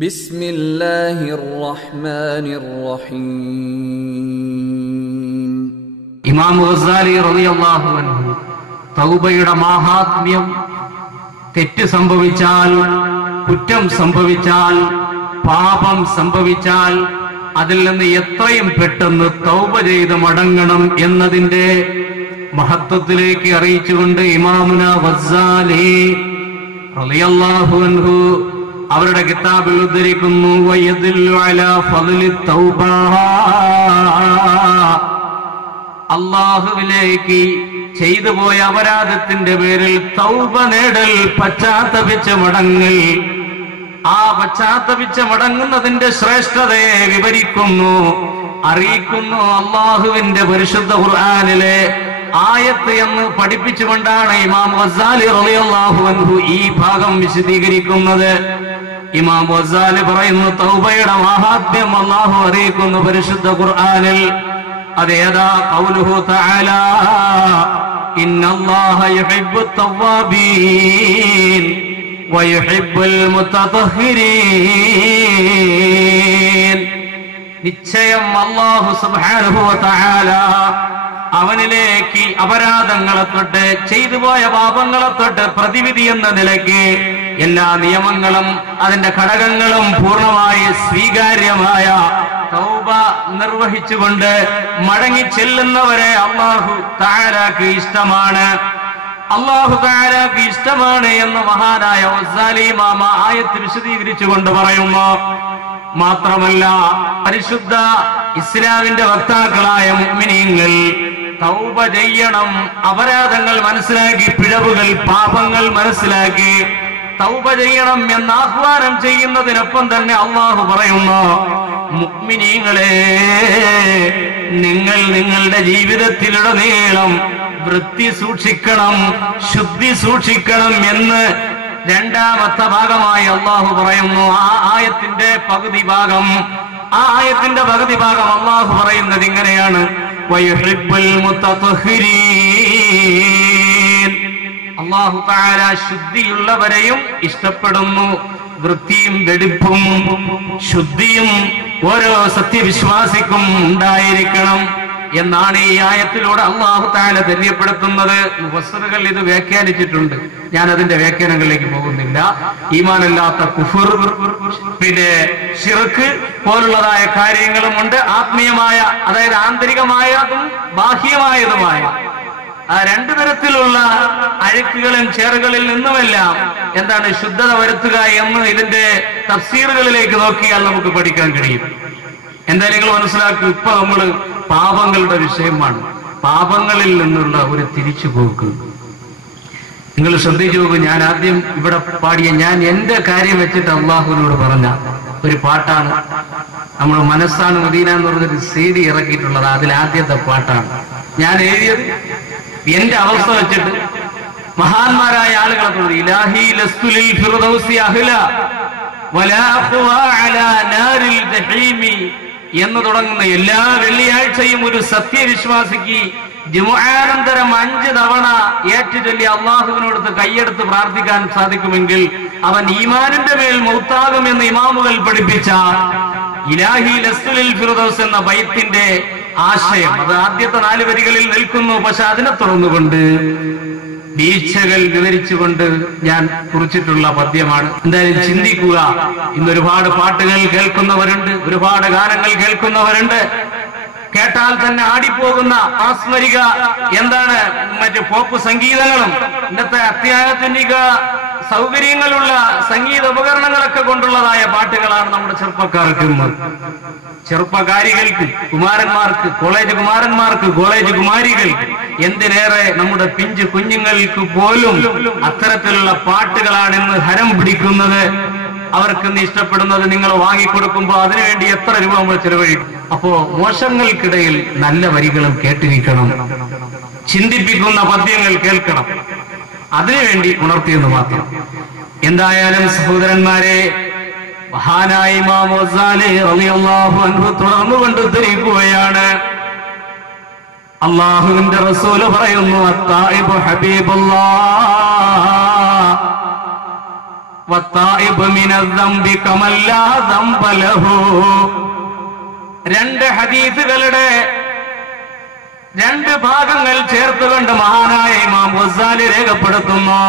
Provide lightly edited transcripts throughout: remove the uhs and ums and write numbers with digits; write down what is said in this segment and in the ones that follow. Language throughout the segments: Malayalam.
ബിസ്മില്ലാഹിർ റഹ്മാനിർ റഹീം. ഇമാം ഗസാലി റളിയല്ലാഹു അൻഹു തൗബയുടെ മഹാത്മ്യം, തെറ്റ് സംഭവിച്ചാൽ, കുറ്റം സംഭവിച്ചാൽ, പാപം സംഭവിച്ചാൽ അതിൽ നിന്ന് എത്രയും പെട്ടെന്ന് തൗബ ചെയ്ത് മടങ്ങണം എന്നതിന്റെ മഹത്വത്തിലേക്ക് അറിയിച്ചുകൊണ്ട് ഇമാമുന ഗസാലി റളിയല്ലാഹു അൻഹു അവരുടെ കിതാബിൽ ഉദ്ധരിക്കുന്നു, വയദുല്ലു അലാ ഫളി തൗബ, അല്ലാഹുവിലേക്ക് ചെയ്തു പോയ അപരാധത്തിന്റെ പേരിൽ തൗബ നേടൽ, പശ്ചാത്തപിച്ച് മടങ്ങൽ. ആ പശ്ചാത്തപിച്ച് മടങ്ങുന്നതിന്റെ ശ്രേഷ്ഠതയെ വിവരിക്കുന്നു, അറിയിക്കുന്നു അല്ലാഹുവിന്റെ പരിശുദ്ധ ഖുർആനിലെ ആയത്ത് എന്ന് പഠിപ്പിച്ചുകൊണ്ടാണ് ഇമാം ഗസാലി റളിയല്ലാഹു അൻഹു ഈ ഭാഗം വിശദീകരിക്കുന്നത്. ഇമാം ഗസാലി പറയുന്നു, തൗബയുടെ മഹാത്മ്യം അല്ലാഹു അറിയിക്കുന്നു പരിശുദ്ധ ഖുർആനിൽ. അതേതാ? ഖൗലുഹു തആല, ഇന്നല്ലാഹ യുഹിബ്ബുത് തവ്വാബീൻ വയുഹിബ്ബുൽ മുതതഹിരീൻ. നിശ്ചയം അല്ലാഹു സുബ്ഹാനഹു വ തആല അവനിലേക്ക് അപരാധങ്ങളെ തൊട്ട്, ചെയ്തുപോയ പാപങ്ങളെ തൊട്ട് പ്രതിവിധി എന്ന നിലയ്ക്ക് എല്ലാ നിയമങ്ങളും അതിന്റെ ഘടകങ്ങളും പൂർണ്ണമായി സ്വീകാര്യമായ തൗബ നിർവഹിച്ചുകൊണ്ട് മടങ്ങി ചെല്ലുന്നവരെ അല്ലാഹു തആലക്ക് ഇഷ്ടമാണ്. അല്ലാഹു തആലക്ക് ഇഷ്ടമാണ് എന്ന് മഹാനായ ഗസാലി ഇമാം ആയത്ത് വിശദീകരിച്ചുകൊണ്ട് പറയുന്നു. മാത്രമല്ല, പരിശുദ്ധ ഇസ്ലാമിന്റെ വക്താക്കളായ മുഅ്മിനീങ്ങൾ തൗബ ചെയ്യണം. അപരാധങ്ങൾ മനസ്സിലാക്കി, പിഴവുകൾ, പാപങ്ങൾ മനസ്സിലാക്കി തൗബ ചെയ്യണം എന്ന് ആഹ്വാനം ചെയ്യുന്നതിനൊപ്പം തന്നെ അല്ലാഹു പറയുന്നു, മുഅ്മിനീങ്ങളെ, നിങ്ങൾ നിങ്ങളുടെ ജീവിതത്തിലുടനീളം വൃത്തി സൂക്ഷിക്കണം, ശുദ്ധി സൂക്ഷിക്കണം എന്ന് രണ്ടാമത്തെ ഭാഗമായി അല്ലാഹു പറയുന്നു. ആ ആയത്തിന്റെ പകുതി ഭാഗം അല്ലാഹു പറയുന്നത് ഇങ്ങനെയാണ്, വയുഹിബ്ബുൽ മുതതഹിരീൻ. അല്ലാഹു തആല ശുദ്ധിയുള്ളവരെയും ഇഷ്ടപ്പെടുന്നു. വൃത്തിയും വെടിപ്പും ശുദ്ധിയും ഓരോ സത്യവിശ്വാസിക്കും ഉണ്ടായിരിക്കണം എന്നാണ് ഈ ആയത്തിലൂടെ അല്ലാഹു തആല തെര്യപ്പെടുത്തുന്നത്. മുഫസ്സിറുകൾ ഇത് വ്യാഖ്യാനിച്ചിട്ടുണ്ട്, ഞാൻ അതിന്റെ വ്യാഖ്യാനങ്ങളിലേക്ക് പോകുന്നില്ല. ഈമാനല്ലാത്ത കുഫർ, പിന്നെ ശിർക്ക് പോലുള്ളതായ കാര്യങ്ങളുമുണ്ട്. ആത്മീയമായ, അതായത് ആന്തരികമായതും ബാഹ്യമായതുമായ ആ രണ്ടു തരത്തിലുള്ള അഴുക്കുകളും ചേറുകളിൽ നിന്നുമെല്ലാം എന്താണ് ശുദ്ധത വരുത്തുക എന്ന് ഇതിന്റെ തഫ്സീറുകളിലേക്ക് നോക്കിയാൽ നമുക്ക് പഠിക്കാൻ കഴിയും. എന്തായാലും നിങ്ങൾ മനസ്സിലാക്കും, ഇപ്പൊ നമ്മൾ പാപങ്ങളുടെ വിഷയമാണ്. പാപങ്ങളിൽ നിന്നുള്ള ഒരു തിരിച്ചുപോക്ക് നിങ്ങൾ ശ്രദ്ധിച്ചു നോക്കൂ. ഞാൻ ആദ്യം ഇവിടെ പാടിയ, ഞാൻ എന്റെ കാര്യം വെച്ചിട്ട് അള്ളാഹുവിനോട് പറഞ്ഞ ഒരു പാട്ടാണ്. നമ്മൾ മനസ്സാണ് മദീന എന്ന് പറഞ്ഞൊരു CD ഇറക്കിയിട്ടുള്ളത്. അതിൽ ആദ്യത്തെ പാട്ടാണ് ഞാൻ എഴുതിയത്. എന്റെ അവസ്ഥ വെച്ചിട്ട് മഹാന്മാരായ ആളുകളെ തോന്നി, ഇലാഹി ലസ്തു ലിൽ ഫിർദൗസി അഹ്ല വലാ അഖ്വാ അലാ നാരിൽ ജഹീമി എന്ന് തുടങ്ങുന്ന എല്ലാ വെള്ളിയാഴ്ചയും ഒരു സത്യവിശ്വാസിക്ക് ജുമുആനന്തരം 5 തവണ ഏറ്റുചൊല്ലി അള്ളാഹുവിനോട് കൈയെടുത്ത് പ്രാർത്ഥിക്കാൻ സാധിക്കുമെങ്കിൽ അവൻ ഈമാനിന്റെ മേൽ മൗത്താകുമെന്ന് ഇമാമുകൾ പഠിപ്പിച്ച ഇലാഹി ലസ്തു ലിൽ ഫിർദൗസ് എന്ന ബൈത്തിന്റെ ആശയം അത് ആദ്യത്തെ 4 വരികളിൽ നിൽക്കുന്നു. പക്ഷെ അതിനെ തുറന്നുകൊണ്ട് വീഴ്ചകൾ വിവരിച്ചുകൊണ്ട് ഞാൻ കുറിച്ചിട്ടുള്ള പദ്യമാണ്. എന്തായാലും ചിന്തിക്കുക. ഇന്ന് ഒരുപാട് പാട്ടുകൾ കേൾക്കുന്നവരുണ്ട്, ഒരുപാട് ഗാനങ്ങൾ കേൾക്കുന്നവരുണ്ട്. കേട്ടാൽ തന്നെ ആടിപ്പോകുന്ന ആസ്മരിക എന്താണ് മറ്റു പോപ്പ് സംഗീതങ്ങളും ഇന്നത്തെ അത്യാധുനിക സൗകര്യങ്ങളുള്ള സംഗീത ഉപകരണങ്ങളൊക്കെ കൊണ്ടുള്ളതായ പാട്ടുകളാണ് നമ്മുടെ ചെറുപ്പക്കാർക്ക്, ചെറുപ്പക്കാരികൾക്ക്, കുമാരന്മാർക്ക്, കോളേജ് കുമാരന്മാർക്ക്, കോളേജ് കുമാരികൾക്ക്, എന്തിനേറെ നമ്മുടെ പിഞ്ചു കുഞ്ഞുങ്ങൾക്ക് പോലും അത്തരത്തിലുള്ള പാട്ടുകളാണ് ഇന്ന് ഹരം പിടിക്കുന്നത്. അവർക്കിന്ന് ഇഷ്ടപ്പെടുന്നത് നിങ്ങൾ വാങ്ങിക്കൊടുക്കുമ്പോൾ അതിനുവേണ്ടി എത്ര രൂപ നമ്മൾ ചെലവഴിക്കും. അപ്പോ മോശങ്ങൾക്കിടയിൽ നല്ല വരികളും കേട്ടിരിക്കണം, ചിന്തിപ്പിക്കുന്ന പദ്യങ്ങൾ കേൾക്കണം. അതിനുവേണ്ടി ഉണർത്തിയെന്ന് മാത്രം. എന്തായാലും സഹോദരന്മാരെ, മഹാനായ ഇമാം ഗസാലി റളിയല്ലാഹു അൻഹു തുടർന്നുകൊണ്ട് ഉദ്ധരിക്കുകയാണ്, അല്ലാഹുവിന്റെ റസൂൽ പറയുന്നു, അത്തായിബു ഹബീബുല്ലാഹ്, വത്തായിബു മിനദ്ദംബി കമല്ലാ ദംബ ലഹു. രണ്ട് ഹദീസുകളുടെ രണ്ട് ഭാഗങ്ങൾ ചേർത്തുകൊണ്ട് മഹാനായ ഇമാം ഗസാലി രേഖപ്പെടുത്തുന്നു.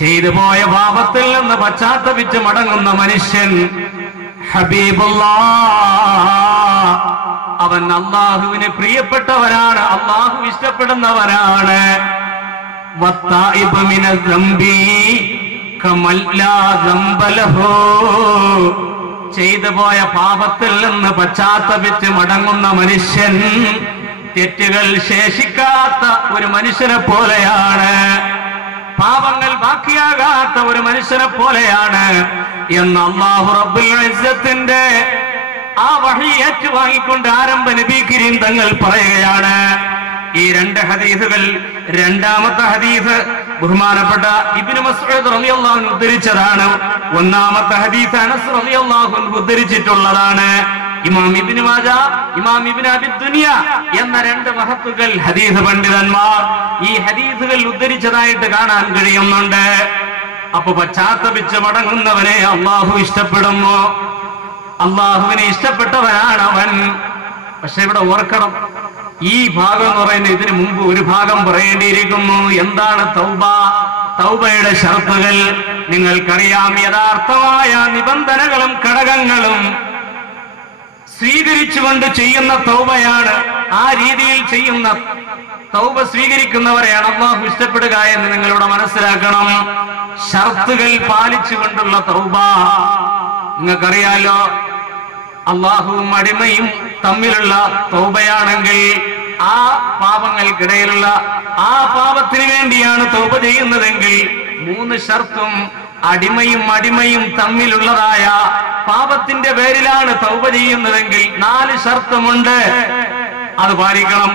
ചെയ്തു പോയ പാപത്തിൽ നിന്ന് പശ്ചാത്തപിച്ച് മടങ്ങുന്ന മനുഷ്യൻ ഹബീബുല്ലാഹ്, അവൻ അള്ളാഹുവിന് പ്രിയപ്പെട്ടവനാണ്, അള്ളാഹു ഇഷ്ടപ്പെടുന്നവനാണ്. വത്തായിബു മിനദ്ദംബി കമല്ലാ ദംബ ലഹു. ചെയ്തു പോയ പാപത്തിൽ നിന്ന് പശ്ചാത്തപിച്ച് മടങ്ങുന്ന മനുഷ്യൻ തെറ്റുകൾ ശേഷിക്കാത്ത ഒരു മനുഷ്യനെ പോലെയാണ്, പാപങ്ങൾ ബാക്കിയാകാത്ത ഒരു മനുഷ്യനെ പോലെയാണ് എന്ന് അല്ലാഹു റബ്ബുൽ ഇസ്സത്തിന്റെ ആ വഹി ഏറ്റുവാങ്ങിക്കൊണ്ട് ആരംഭ നബി കരീം തങ്ങൾ പറയുകയാണ്. ഈ രണ്ട് ഹദീസുകൾ, രണ്ടാമത്തെ ഹദീസ് ബഹുമാനപ്പെട്ട ഇബ്നു മസ്ഊദ് റളിയല്ലാഹു അൻഹു ഉദ്ധരിച്ചതാണ്. ഒന്നാമത്തെ ഹദീസ് അനസ് റളിയല്ലാഹു അൻഹു ഉദ്ധരിച്ചിട്ടുള്ളതാണ്. ഇമാം ഇബ്നു മാജ, ഇമാം ഇബ്നു അബി ദുനിയ എന്ന രണ്ട് മഹത്തുക്കൾ ഹദീസ് പണ്ഡിതന്മാർ ഈ ഹദീസുകൾ ഉദ്ധരിച്ചതായിട്ട് കാണാൻ കഴിയുന്നുണ്ട്. അപ്പൊ പശ്ചാത്തപിച്ച് മടങ്ങുന്നവനെ അള്ളാഹു ഇഷ്ടപ്പെടുന്നു, അള്ളാഹുവിനെ ഇഷ്ടപ്പെട്ടവനാണ് അവൻ. പക്ഷെ ഇവിടെ ഓർക്കണം, ഈ ഭാഗം എന്ന് പറയുന്നത് ഇതിനു മുമ്പ് ഒരു ഭാഗം പറയേണ്ടിയിരിക്കുന്നു. എന്താണ് തൗബ? തൗബയുടെ ഷർത്തുകൾ നിങ്ങൾക്കറിയാം. യഥാർത്ഥമായ നിബന്ധനകളും ഘടകങ്ങളും സ്വീകരിച്ചുകൊണ്ട് ചെയ്യുന്ന തൗബയാണ്. ആ രീതിയിൽ ചെയ്യുന്ന തൗബ സ്വീകരിക്കുന്നവരെയാണ് അല്ലാഹു ഇഷ്ടപ്പെടുക എന്ന് നിങ്ങളിവിടെ മനസ്സിലാക്കണം. ഷർത്തുകൾ പാലിച്ചുകൊണ്ടുള്ള തൗബ. നിങ്ങൾക്കറിയാലോ, അള്ളാഹുവും അടിമയും തമ്മിലുള്ള തൗബയാണെങ്കിൽ ആ പാപങ്ങൾക്കിടയിലുള്ള ആ പാപത്തിന് വേണ്ടിയാണ് തൗബ ചെയ്യുന്നതെങ്കിൽ 3 ഷർത്തും അടിമയും തമ്മിലുള്ളതായ പാപത്തിന്റെ പേരിലാണ് തൗബ ചെയ്യുന്നതെങ്കിൽ 4 ഷർത്തുമുണ്ട്. അത് പാലിക്കണം.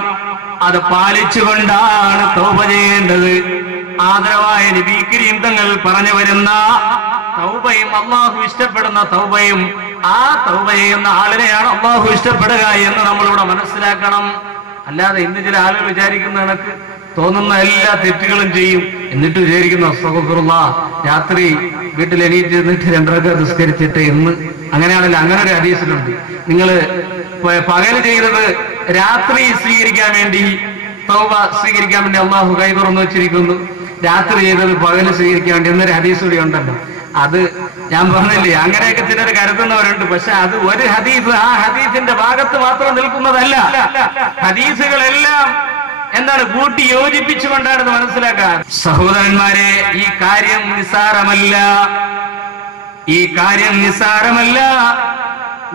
അത് പാലിച്ചുകൊണ്ടാണ് തൗബ ചെയ്യേണ്ടത്. ആദരവായ നബി കരീം തങ്ങൾ പറഞ്ഞു വരുന്ന തൗബയും അള്ളാഹു ഇഷ്ടപ്പെടുന്ന തൗബയും, ആ തൗബ ചെയ്യുന്ന ആളിനെയാണ് അള്ളാഹു ഇഷ്ടപ്പെടുക എന്ന് നമ്മളിവിടെ മനസ്സിലാക്കണം. അല്ലാതെ ഇന്ന് ചില ആളുകൾ വിചാരിക്കുന്ന കണക്ക് തോന്നുന്ന എല്ലാ തെറ്റുകളും ചെയ്യും, എന്നിട്ട് വിചാരിക്കുന്നു അസ്തഗ്ഫിറുല്ലാഹ്, രാത്രി വീട്ടിൽ എണീറ്റ് നിന്നിട്ട് 2 റക്അത്ത് നിസ്കരിച്ചിട്ട് എന്ന്. അങ്ങനെയാണല്ലോ, അങ്ങനെ ഒരു ഹദീസിലുണ്ട്. നിങ്ങൾ പകൽ ചെയ്തത് രാത്രി സ്വീകരിക്കാൻ വേണ്ടി, തൗബ സ്വീകരിക്കാൻ വേണ്ടി അള്ളാഹു കൈ തുറന്നു വെച്ചിരിക്കുന്നു, രാത്രി ചെയ്തത് പകൽ സ്വീകരിക്കാൻ വേണ്ടി എന്നൊരു ഹദീസ് കൂടി ഉണ്ടല്ലോ. അത് ഞാൻ പറഞ്ഞില്ലേ, അങ്ങനെയൊക്കെ ചിലർ കരുതുന്നവരുണ്ട്. പക്ഷെ അത് ഒരു ഹദീസ്, ആ ഹദീസിന്റെ ഭാഗത്ത് മാത്രം നിൽക്കുന്നതല്ല. ഹദീസുകളെല്ലാം എന്താണ് കൂട്ടി യോജിപ്പിച്ചുകൊണ്ടാണെന്ന് മനസ്സിലാക്കാൻ. സഹോദരന്മാരെ, ഈ കാര്യം നിസ്സാരമല്ല, ഈ കാര്യം നിസ്സാരമല്ല.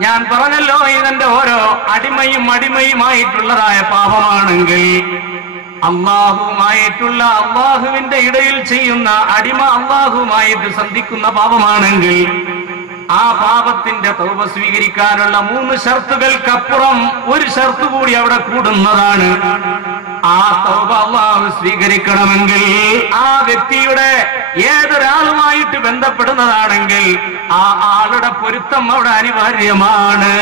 ഞാൻ പറഞ്ഞല്ലോ, ഇതെന്റെ ഓരോ അടിമയുമായിട്ടുള്ളതായ പാപമാണെങ്കിൽ, അള്ളാഹുമായിട്ടുള്ള അള്ളാഹുവിന്റെ ഇടയിൽ ചെയ്യുന്ന അടിമ അള്ളാഹുമായിട്ട് സന്ധിക്കുന്ന പാപമാണെങ്കിൽ ആ പാപത്തിന്റെ തൗബ സ്വീകരിക്കാനുള്ള 3 ഷർത്തുകൾക്കപ്പുറം ഒരു ഷർത്ത് കൂടി അവിടെ കൂടുന്നതാണ്. ആ തൗബ അള്ളാഹു സ്വീകരിക്കണമെങ്കിൽ ആ വ്യക്തിയുടെ ഏതൊരാളുമായിട്ട് ബന്ധപ്പെടുന്നതാണെങ്കിൽ ആ ആളുടെ പൊരുത്തം അവിടെ അനിവാര്യമാണ്.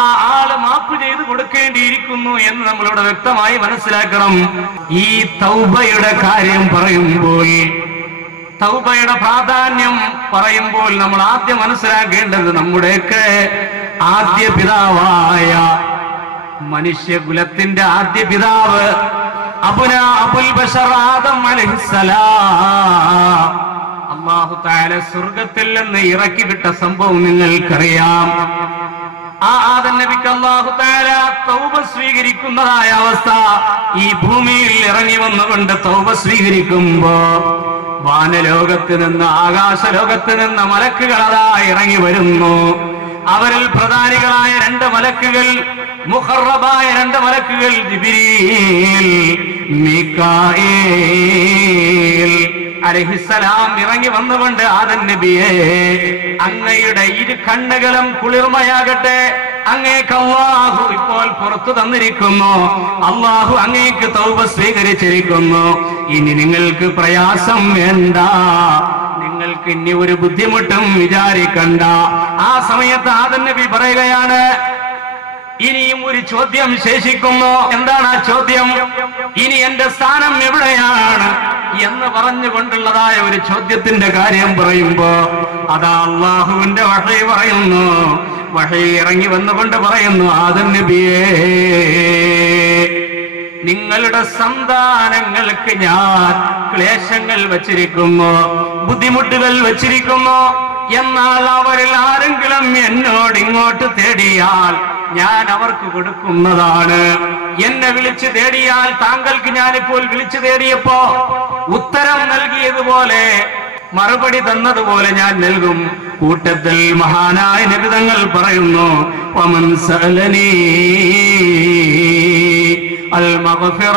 ആ ആള് മാപ്പ് ചെയ്ത് കൊടുക്കേണ്ടിയിരിക്കുന്നു എന്ന് നമ്മളിവിടെ വ്യക്തമായി മനസ്സിലാക്കണം. ഈ തൗബയുടെ കാര്യം പറയുമ്പോൾ, തൗബയുടെ പ്രാധാന്യം പറയുമ്പോൾ നമ്മൾ ആദ്യം മനസ്സിലാക്കേണ്ടത് നമ്മുടെയൊക്കെ ആദ്യ പിതാവായ മനുഷ്യകുലത്തിന്റെ ആദ്യ പിതാവ് അബുൽ ബശർ ആദം അലൈഹിസ്സലാം അല്ലാഹു തആല സ്വർഗ്ഗത്തിൽ നിന്ന് ഇറക്കി വിട്ട സംഭവം നിങ്ങൾക്കറിയാം. ആ ആദം നബിക്ക് അല്ലാഹു തആല തൗബ സ്വീകരിക്കുന്നതായ അവസ്ഥ, ഈ ഭൂമിയിൽ ഇറങ്ങി വന്നുകൊണ്ട് തൗബ സ്വീകരിക്കുമ്പോ വാനലോകത്ത് നിന്ന്, ആകാശലോകത്ത് നിന്ന് മലക്കുകൾ അതാ ഇറങ്ങി വരുന്നു. അവരിൽ പ്രധാനികളായ 2 മലക്കുകൾ, മുഖറബായ 2 മലക്കുകൾ, ജിബ്രീൽ, മീകായേൽ അലൈഹിസ്സലാം ഇറങ്ങി വന്നുകൊണ്ട് ആദം നബിയെ, അങ്ങയുടെ 2 കണ്ണുകളും കുളിർമയാകട്ടെ, അങ്ങേക്ക് അല്ലാഹു ഇപ്പോൾ പുറത്തു തന്നിരിക്കുന്നു, അല്ലാഹു അങ്ങേക്ക് തൗബ സ്വീകരിച്ചിരിക്കുന്നു, ഇനി നിങ്ങൾക്ക് പ്രയാസം വേണ്ട, നിങ്ങൾക്ക് ഇനി ഒരു ബുദ്ധിമുട്ടും വിചാരിക്കണ്ട. ആ സമയത്ത് ആദം നബി പറയുകയാണ്, ഇനിയും ഒരു ചോദ്യം ശേഷിക്കുന്നു. എന്താണ് ആ ചോദ്യം? ഇനി എന്റെ സ്ഥാനം എവിടെയാണ്? എന്ന് പറഞ്ഞുകൊണ്ടുള്ളതായ ഒരു ചോദ്യത്തിന്റെ കാര്യം പറയുമ്പോ അതാ അള്ളാഹുവിന്റെ വഹി പറയുന്നു, വഹി ഇറങ്ങി വന്നുകൊണ്ട് പറയുന്നു, ആദം നബിയേ, നിങ്ങളുടെ സന്താനങ്ങൾക്ക് ഞാൻ ക്ലേശങ്ങൾ വച്ചിരിക്കുന്നു, ബുദ്ധിമുട്ടുകൾ വച്ചിരിക്കുന്നു. എന്നാൽ അവരിൽ ആരെങ്കിലും എന്നോട് ഇങ്ങോട്ട് തേടിയാൽ ഞാൻ അവർക്ക് കൊടുക്കുന്നതാണ്. എന്നെ വിളിച്ചു തേടിയാൽ താങ്കൾക്ക് ഞാനിപ്പോൾ വിളിച്ചു തേടിയപ്പോ ഉത്തരം നൽകിയതുപോലെ മറുപടി തന്നതുപോലെ ഞാൻ നൽകും. കൂട്ടത്തിൽ മഹാനായ നബി തങ്ങൾ പറയുന്നു, വമൻ സഅലനീ അൽ മഗ്ഫിറ,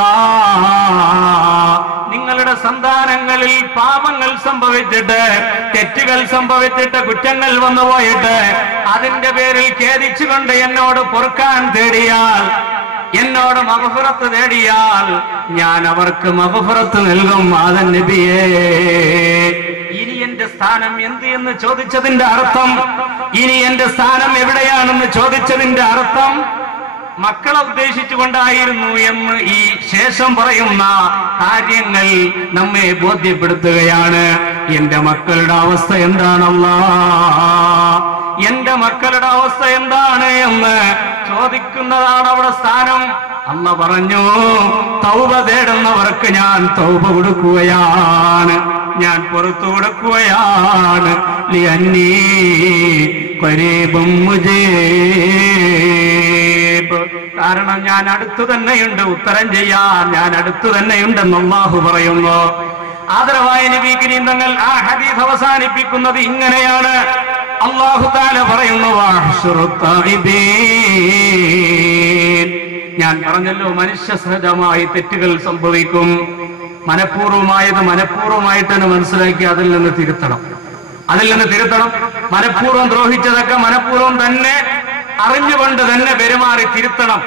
നിങ്ങളുടെ സന്താനങ്ങളിൽ പാപങ്ങൾ സംഭവിച്ചിട്ട്, തെറ്റുകൾ സംഭവിച്ചിട്ട്, കുറ്റങ്ങൾ വന്നുപോയിട്ട് അതിന്റെ പേരിൽ ഖേദിച്ചുകൊണ്ട് എന്നോട് പൊറുക്കാൻ തേടിയാൽ, എന്നോട് മഗ്ഫിറത്ത് തേടിയാൽ ഞാൻ അവർക്ക് മഗ്ഫിറത്ത് നൽകും. ആദം നബിയേ, ഇനി എന്റെ സ്ഥാനം എന്ത് എന്ന് ചോദിച്ചതിന്റെ അർത്ഥം, ഇനി എന്റെ സ്ഥാനം എവിടെയാണെന്ന് ചോദിച്ചതിന്റെ അർത്ഥം മക്കളെ ഉദ്ദേശിച്ചുകൊണ്ടായിരുന്നു എന്ന് ഈ ശേഷം പറയുന്ന കാര്യങ്ങൾ നമ്മെ ബോധ്യപ്പെടുത്തുകയാണ്. എന്റെ മക്കളുടെ അവസ്ഥ എന്താണല്ലാ, എന്റെ മക്കളുടെ അവസ്ഥ എന്താണ് എന്ന് ചോദിക്കുന്നതാണ് അവിടെ സ്ഥാനം. അല്ലാ പറഞ്ഞു, തൗബ തേടുന്നവർക്ക് ഞാൻ തൗബ കൊടുക്കുകയാണ്, ഞാൻ പുറത്തു കൊടുക്കുകയാണ്. ലിഅന്നീ ഖരീബും മുജീബ്, കാരണം ഞാൻ അടുത്തു തന്നെയുണ്ട്, ഉത്തരം ചെയ്യാൻ ഞാൻ അടുത്തു തന്നെയുണ്ടെന്ന് അല്ലാഹു പറയുന്നു. ആദരവായ നബി കരീം തങ്ങൾ ആ ഹദീസ് അവസാനിപ്പിക്കുന്നത് ഇങ്ങനെയാണ്. അല്ലാഹു തആല പറയുന്നു, ഞാൻ പറഞ്ഞല്ലോ മനുഷ്യ സഹജമായി തെറ്റുകൾ സംഭവിക്കും. മനഃപൂർവമായത് മനഃപൂർവമായിട്ട് തന്നെ മനസ്സിലാക്കി അതിൽ നിന്ന് തിരുത്തണം. മനഃപൂർവ്വം ദ്രോഹിച്ചതൊക്കെ മനഃപൂർവ്വം തന്നെ അറിഞ്ഞുകൊണ്ട് തന്നെ പെരുമാറി തിരുത്തണം.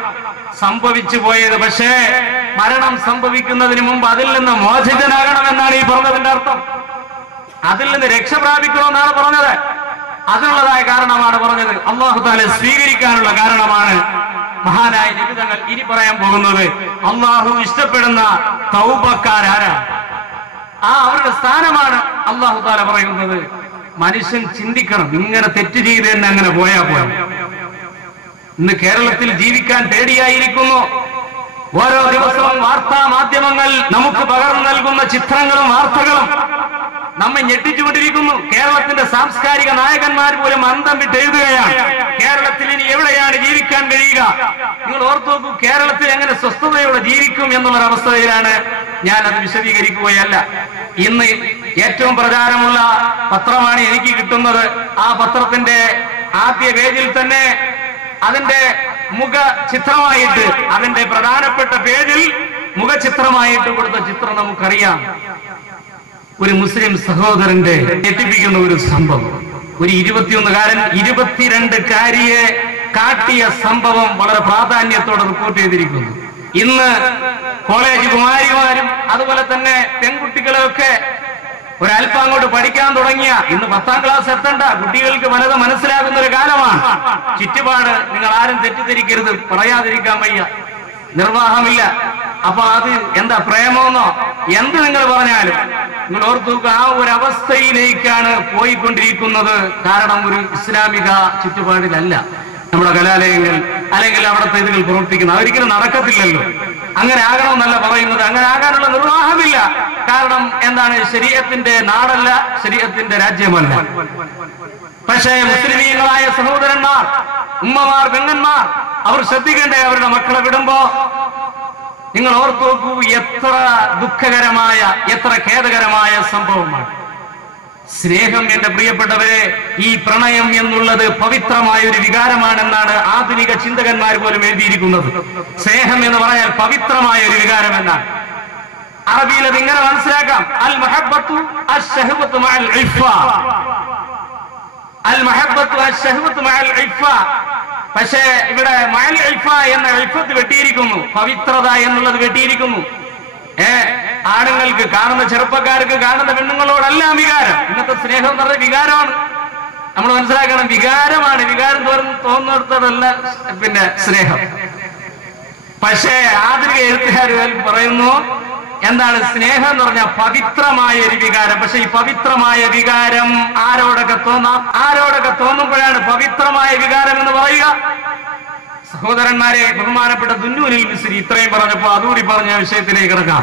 സംഭവിച്ചു പോയത് പക്ഷേ മരണം സംഭവിക്കുന്നതിന് മുമ്പ് അതിൽ നിന്ന് മോചിതനാകണമെന്നാണ് ഈ പറഞ്ഞതിന്റെ അർത്ഥം. അതിൽ നിന്ന് രക്ഷ പ്രാപിക്കണമെന്നാണ് പറഞ്ഞത്. അതിനുള്ളതായ കാരണമാണ് പറഞ്ഞത്. അല്ലാഹു തആല സ്വീകരിക്കാനുള്ള കാരണമാണ് മഹാനായ നബി തങ്ങൾ ഇനി പറയാൻ പോകുന്നത്. അല്ലാഹു ഇഷ്ടപ്പെടുന്ന തൗബക്കാരാരാ, അവരുടെ സ്ഥാനമാണ് അല്ലാഹു തആല പറയുന്നത്. മനുഷ്യൻ ചിന്തിക്കണം, ഇങ്ങനെ തെറ്റ് ചെയ്ത് തന്നെ അങ്ങനെ പോയാ പോയാ. ഇന്ന് കേരളത്തിൽ ജീവിക്കാൻ പേടിയായിരിക്കുന്നു. ഓരോ ദിവസവും വാർത്താ മാധ്യമങ്ങൾ നമുക്ക് പകർന്നു നൽകുന്ന ചിത്രങ്ങളും വാർത്തകളും നമ്മെ ഞെട്ടിച്ചുകൊണ്ടിരിക്കുന്നു. കേരളത്തിന്റെ സാംസ്കാരിക നായകന്മാർ പോലും അന്തം വിട്ട് എഴുതുകയാണ്, കേരളത്തിൽ ഇനി എവിടെയാണ് ജീവിക്കാൻ കഴിയുക. നിങ്ങൾ ഓർത്തു നോക്കൂ, കേരളത്തിൽ എങ്ങനെ സ്വസ്ഥതയോടെ ജീവിക്കും എന്നുള്ളൊരവസ്ഥയിലാണ്. ഞാനത് വിശദീകരിക്കുകയല്ല. ഇന്ന് ഏറ്റവും പ്രചാരമുള്ള പത്രമാണ് എനിക്ക് കിട്ടുന്നത്. ആ പത്രത്തിന്റെ ആദ്യ പേജിൽ തന്നെ അതിന്റെ മുഖ ചിത്രമായിട്ട്, അതിന്റെ പ്രധാനപ്പെട്ട പേജിൽ മുഖചിത്രമായിട്ട് കൊടുത്ത ചിത്രം നമുക്കറിയാം. ഒരു മുസ്ലിം സഹോദരന്റെ ഞെട്ടിപ്പിക്കുന്ന ഒരു സംഭവം. ഒരു 21-കാരൻ 22-കാരിയെ കാട്ടിയ സംഭവം വളരെ പ്രാധാന്യത്തോടെ റിപ്പോർട്ട് ചെയ്തിരിക്കുന്നു. ഇന്ന് കോളേജ് കുമാരിമാരും അതുപോലെ തന്നെ പെൺകുട്ടികളെയൊക്കെ ഒരല്പം അങ്ങോട്ട് പഠിക്കാൻ തുടങ്ങിയ, ഇന്ന് 10ാം ക്ലാസ് എത്തണ്ട, കുട്ടികൾക്ക് പലത് മനസ്സിലാകുന്ന ഒരു കാലമാണ്. ചുറ്റുപാട് നിങ്ങൾ ആരും തെറ്റിദ്ധരിക്കരുത്, പറയാതിരിക്കാൻ വയ്യ, നിർവാഹമില്ല. അപ്പൊ അത് എന്താ പ്രേമമെന്നോ എന്ത് നിങ്ങൾ പറഞ്ഞാലും നിങ്ങൾ ഓർത്തു നോക്കുക, ആ ഒരു അവസ്ഥയിലേക്കാണ് പോയിക്കൊണ്ടിരിക്കുന്നത്. കാരണം ഒരു ഇസ്ലാമിക ചുറ്റുപാടിലല്ല നമ്മുടെ കലാലയങ്ങൾ അല്ലെങ്കിൽ അവിടുത്തെ ഇതുകൾ പ്രവർത്തിക്കുന്നത്. അതൊരിക്കലും നടക്കത്തില്ലല്ലോ. അങ്ങനെ ആകണമെന്നല്ല പറയുന്നത്, അങ്ങനെ ആകാനുള്ള നിർവാഹമില്ല. കാരണം എന്താണ്, ശരീഅത്തിന്റെ നാടല്ല, ശരീഅത്തിന്റെ രാജ്യമല്ല. പക്ഷേ മുസ്ലിമീങ്ങളായ സഹോദരന്മാർ, ഉമ്മമാർ, പെങ്ങന്മാർ, അവർ ശ്രദ്ധിക്കണ്ടേ അവരുടെ മക്കളെ വിടുമ്പോ. നിങ്ങൾ ഓർത്തു നോക്കൂ, എത്ര ദുഃഖകരമായ, എത്ര ഖേദകരമായ സംഭവമാണ്. സ്നേഹം, എന്റെ പ്രിയപ്പെട്ടവരെ, ഈ പ്രണയം എന്നുള്ളത് പവിത്രമായ ഒരു വികാരമാണെന്നാണ് ആധുനിക ചിന്തകന്മാർ പോലും എഴുതിയിരിക്കുന്നത്. സ്നേഹം എന്ന് പറഞ്ഞാൽ പവിത്രമായ ഒരു വികാരം എന്നാണ്. അറബിയിൽ അത് ഇങ്ങനെ മനസ്സിലാക്കാം, അൽ മഹബ്ബത്തു അശ്ശഹ്വത്തു മഅൽ ഇഫ്ഫ, അൽ മഹബ്ബത്തു അശ്ശഹ്വത്തു മഅൽ ഇഫ്ഫ. പക്ഷേ ഇവിടെ മഅൽ ഇഫ്ഫ എന്ന ഇഫ്ഫത്ത് വെട്ടിയിരിക്കുന്നു, പവിത്രത എന്നുള്ളത് വെട്ടിയിരിക്കുന്നു. ആണുങ്ങൾക്ക്, കാണുന്ന ചെറുപ്പക്കാർക്ക്, കാണുന്ന പെണ്ണുങ്ങളോടെല്ലാം വികാരം. ഇന്നത്തെ സ്നേഹം എന്ന് പറഞ്ഞ വികാരമാണ്. നമ്മൾ മനസ്സിലാക്കണം, വികാരമാണ്. വികാരം തോന്നുന്നിടത്തോടല്ല പിന്നെ സ്നേഹം. പക്ഷേ ആധുനിക എഴുത്തുകാർ പറയുന്നു, എന്താണ് സ്നേഹം എന്ന് പറഞ്ഞാൽ പവിത്രമായ ഒരു വികാരം. പക്ഷെ ഈ പവിത്രമായ വികാരം ആരോടൊക്കെ തോന്നുമ്പോഴാണ് പവിത്രമായ വികാരം എന്ന് പറയുക. സഹോദരന്മാരെ, ബഹുമാനപ്പെട്ട ദുന്നൂനിൽ മിസ്രി ഇത്രയും പറഞ്ഞപ്പോ അതുകൂടി പറഞ്ഞ വിഷയത്തിലേക്ക് കിടക്കാം.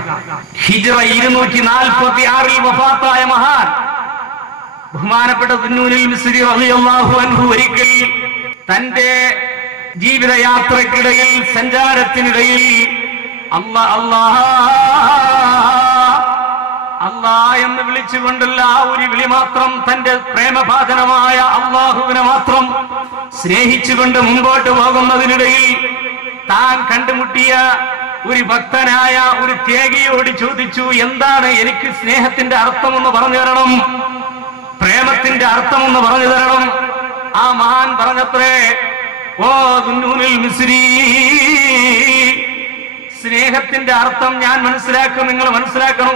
ഹിജ്റ 246 വഫാത്തായ മഹാൻ ബഹുമാനപ്പെട്ട ദുന്നൂനിൽ മിസ്രി റളിയല്ലാഹു അൻഹു ഒരിക്കൽ തന്റെ ജീവിതയാത്രക്കിടയിൽ, സഞ്ചാരത്തിനിടയിൽ അല്ലാ എന്ന് വിളിച്ചുകൊണ്ടുള്ള ആ ഒരു വിളി മാത്രം, തന്റെ പ്രേമഭാജനമായ അള്ളാഹുവിനെ മാത്രം സ്നേഹിച്ചുകൊണ്ട് മുമ്പോട്ട് പോകുന്നതിനിടയിൽ താൻ കണ്ടുമുട്ടിയ ഒരു ഭക്തനായ ഒരു ത്യാഗിയോട് ചോദിച്ചു, എന്താണ് എനിക്ക് സ്നേഹത്തിന്റെ അർത്ഥമെന്ന് പറഞ്ഞു തരണം, പ്രേമത്തിന്റെ അർത്ഥമെന്ന് പറഞ്ഞു തരണം. ആ മഹാൻ പറഞ്ഞത്രേ, ഓ ദുന്നൂനിൽ മിസ്രി, സ്നേഹത്തിന്റെ അർത്ഥം ഞാൻ മനസ്സിലാക്കും, നിങ്ങൾ മനസ്സിലാക്കണം.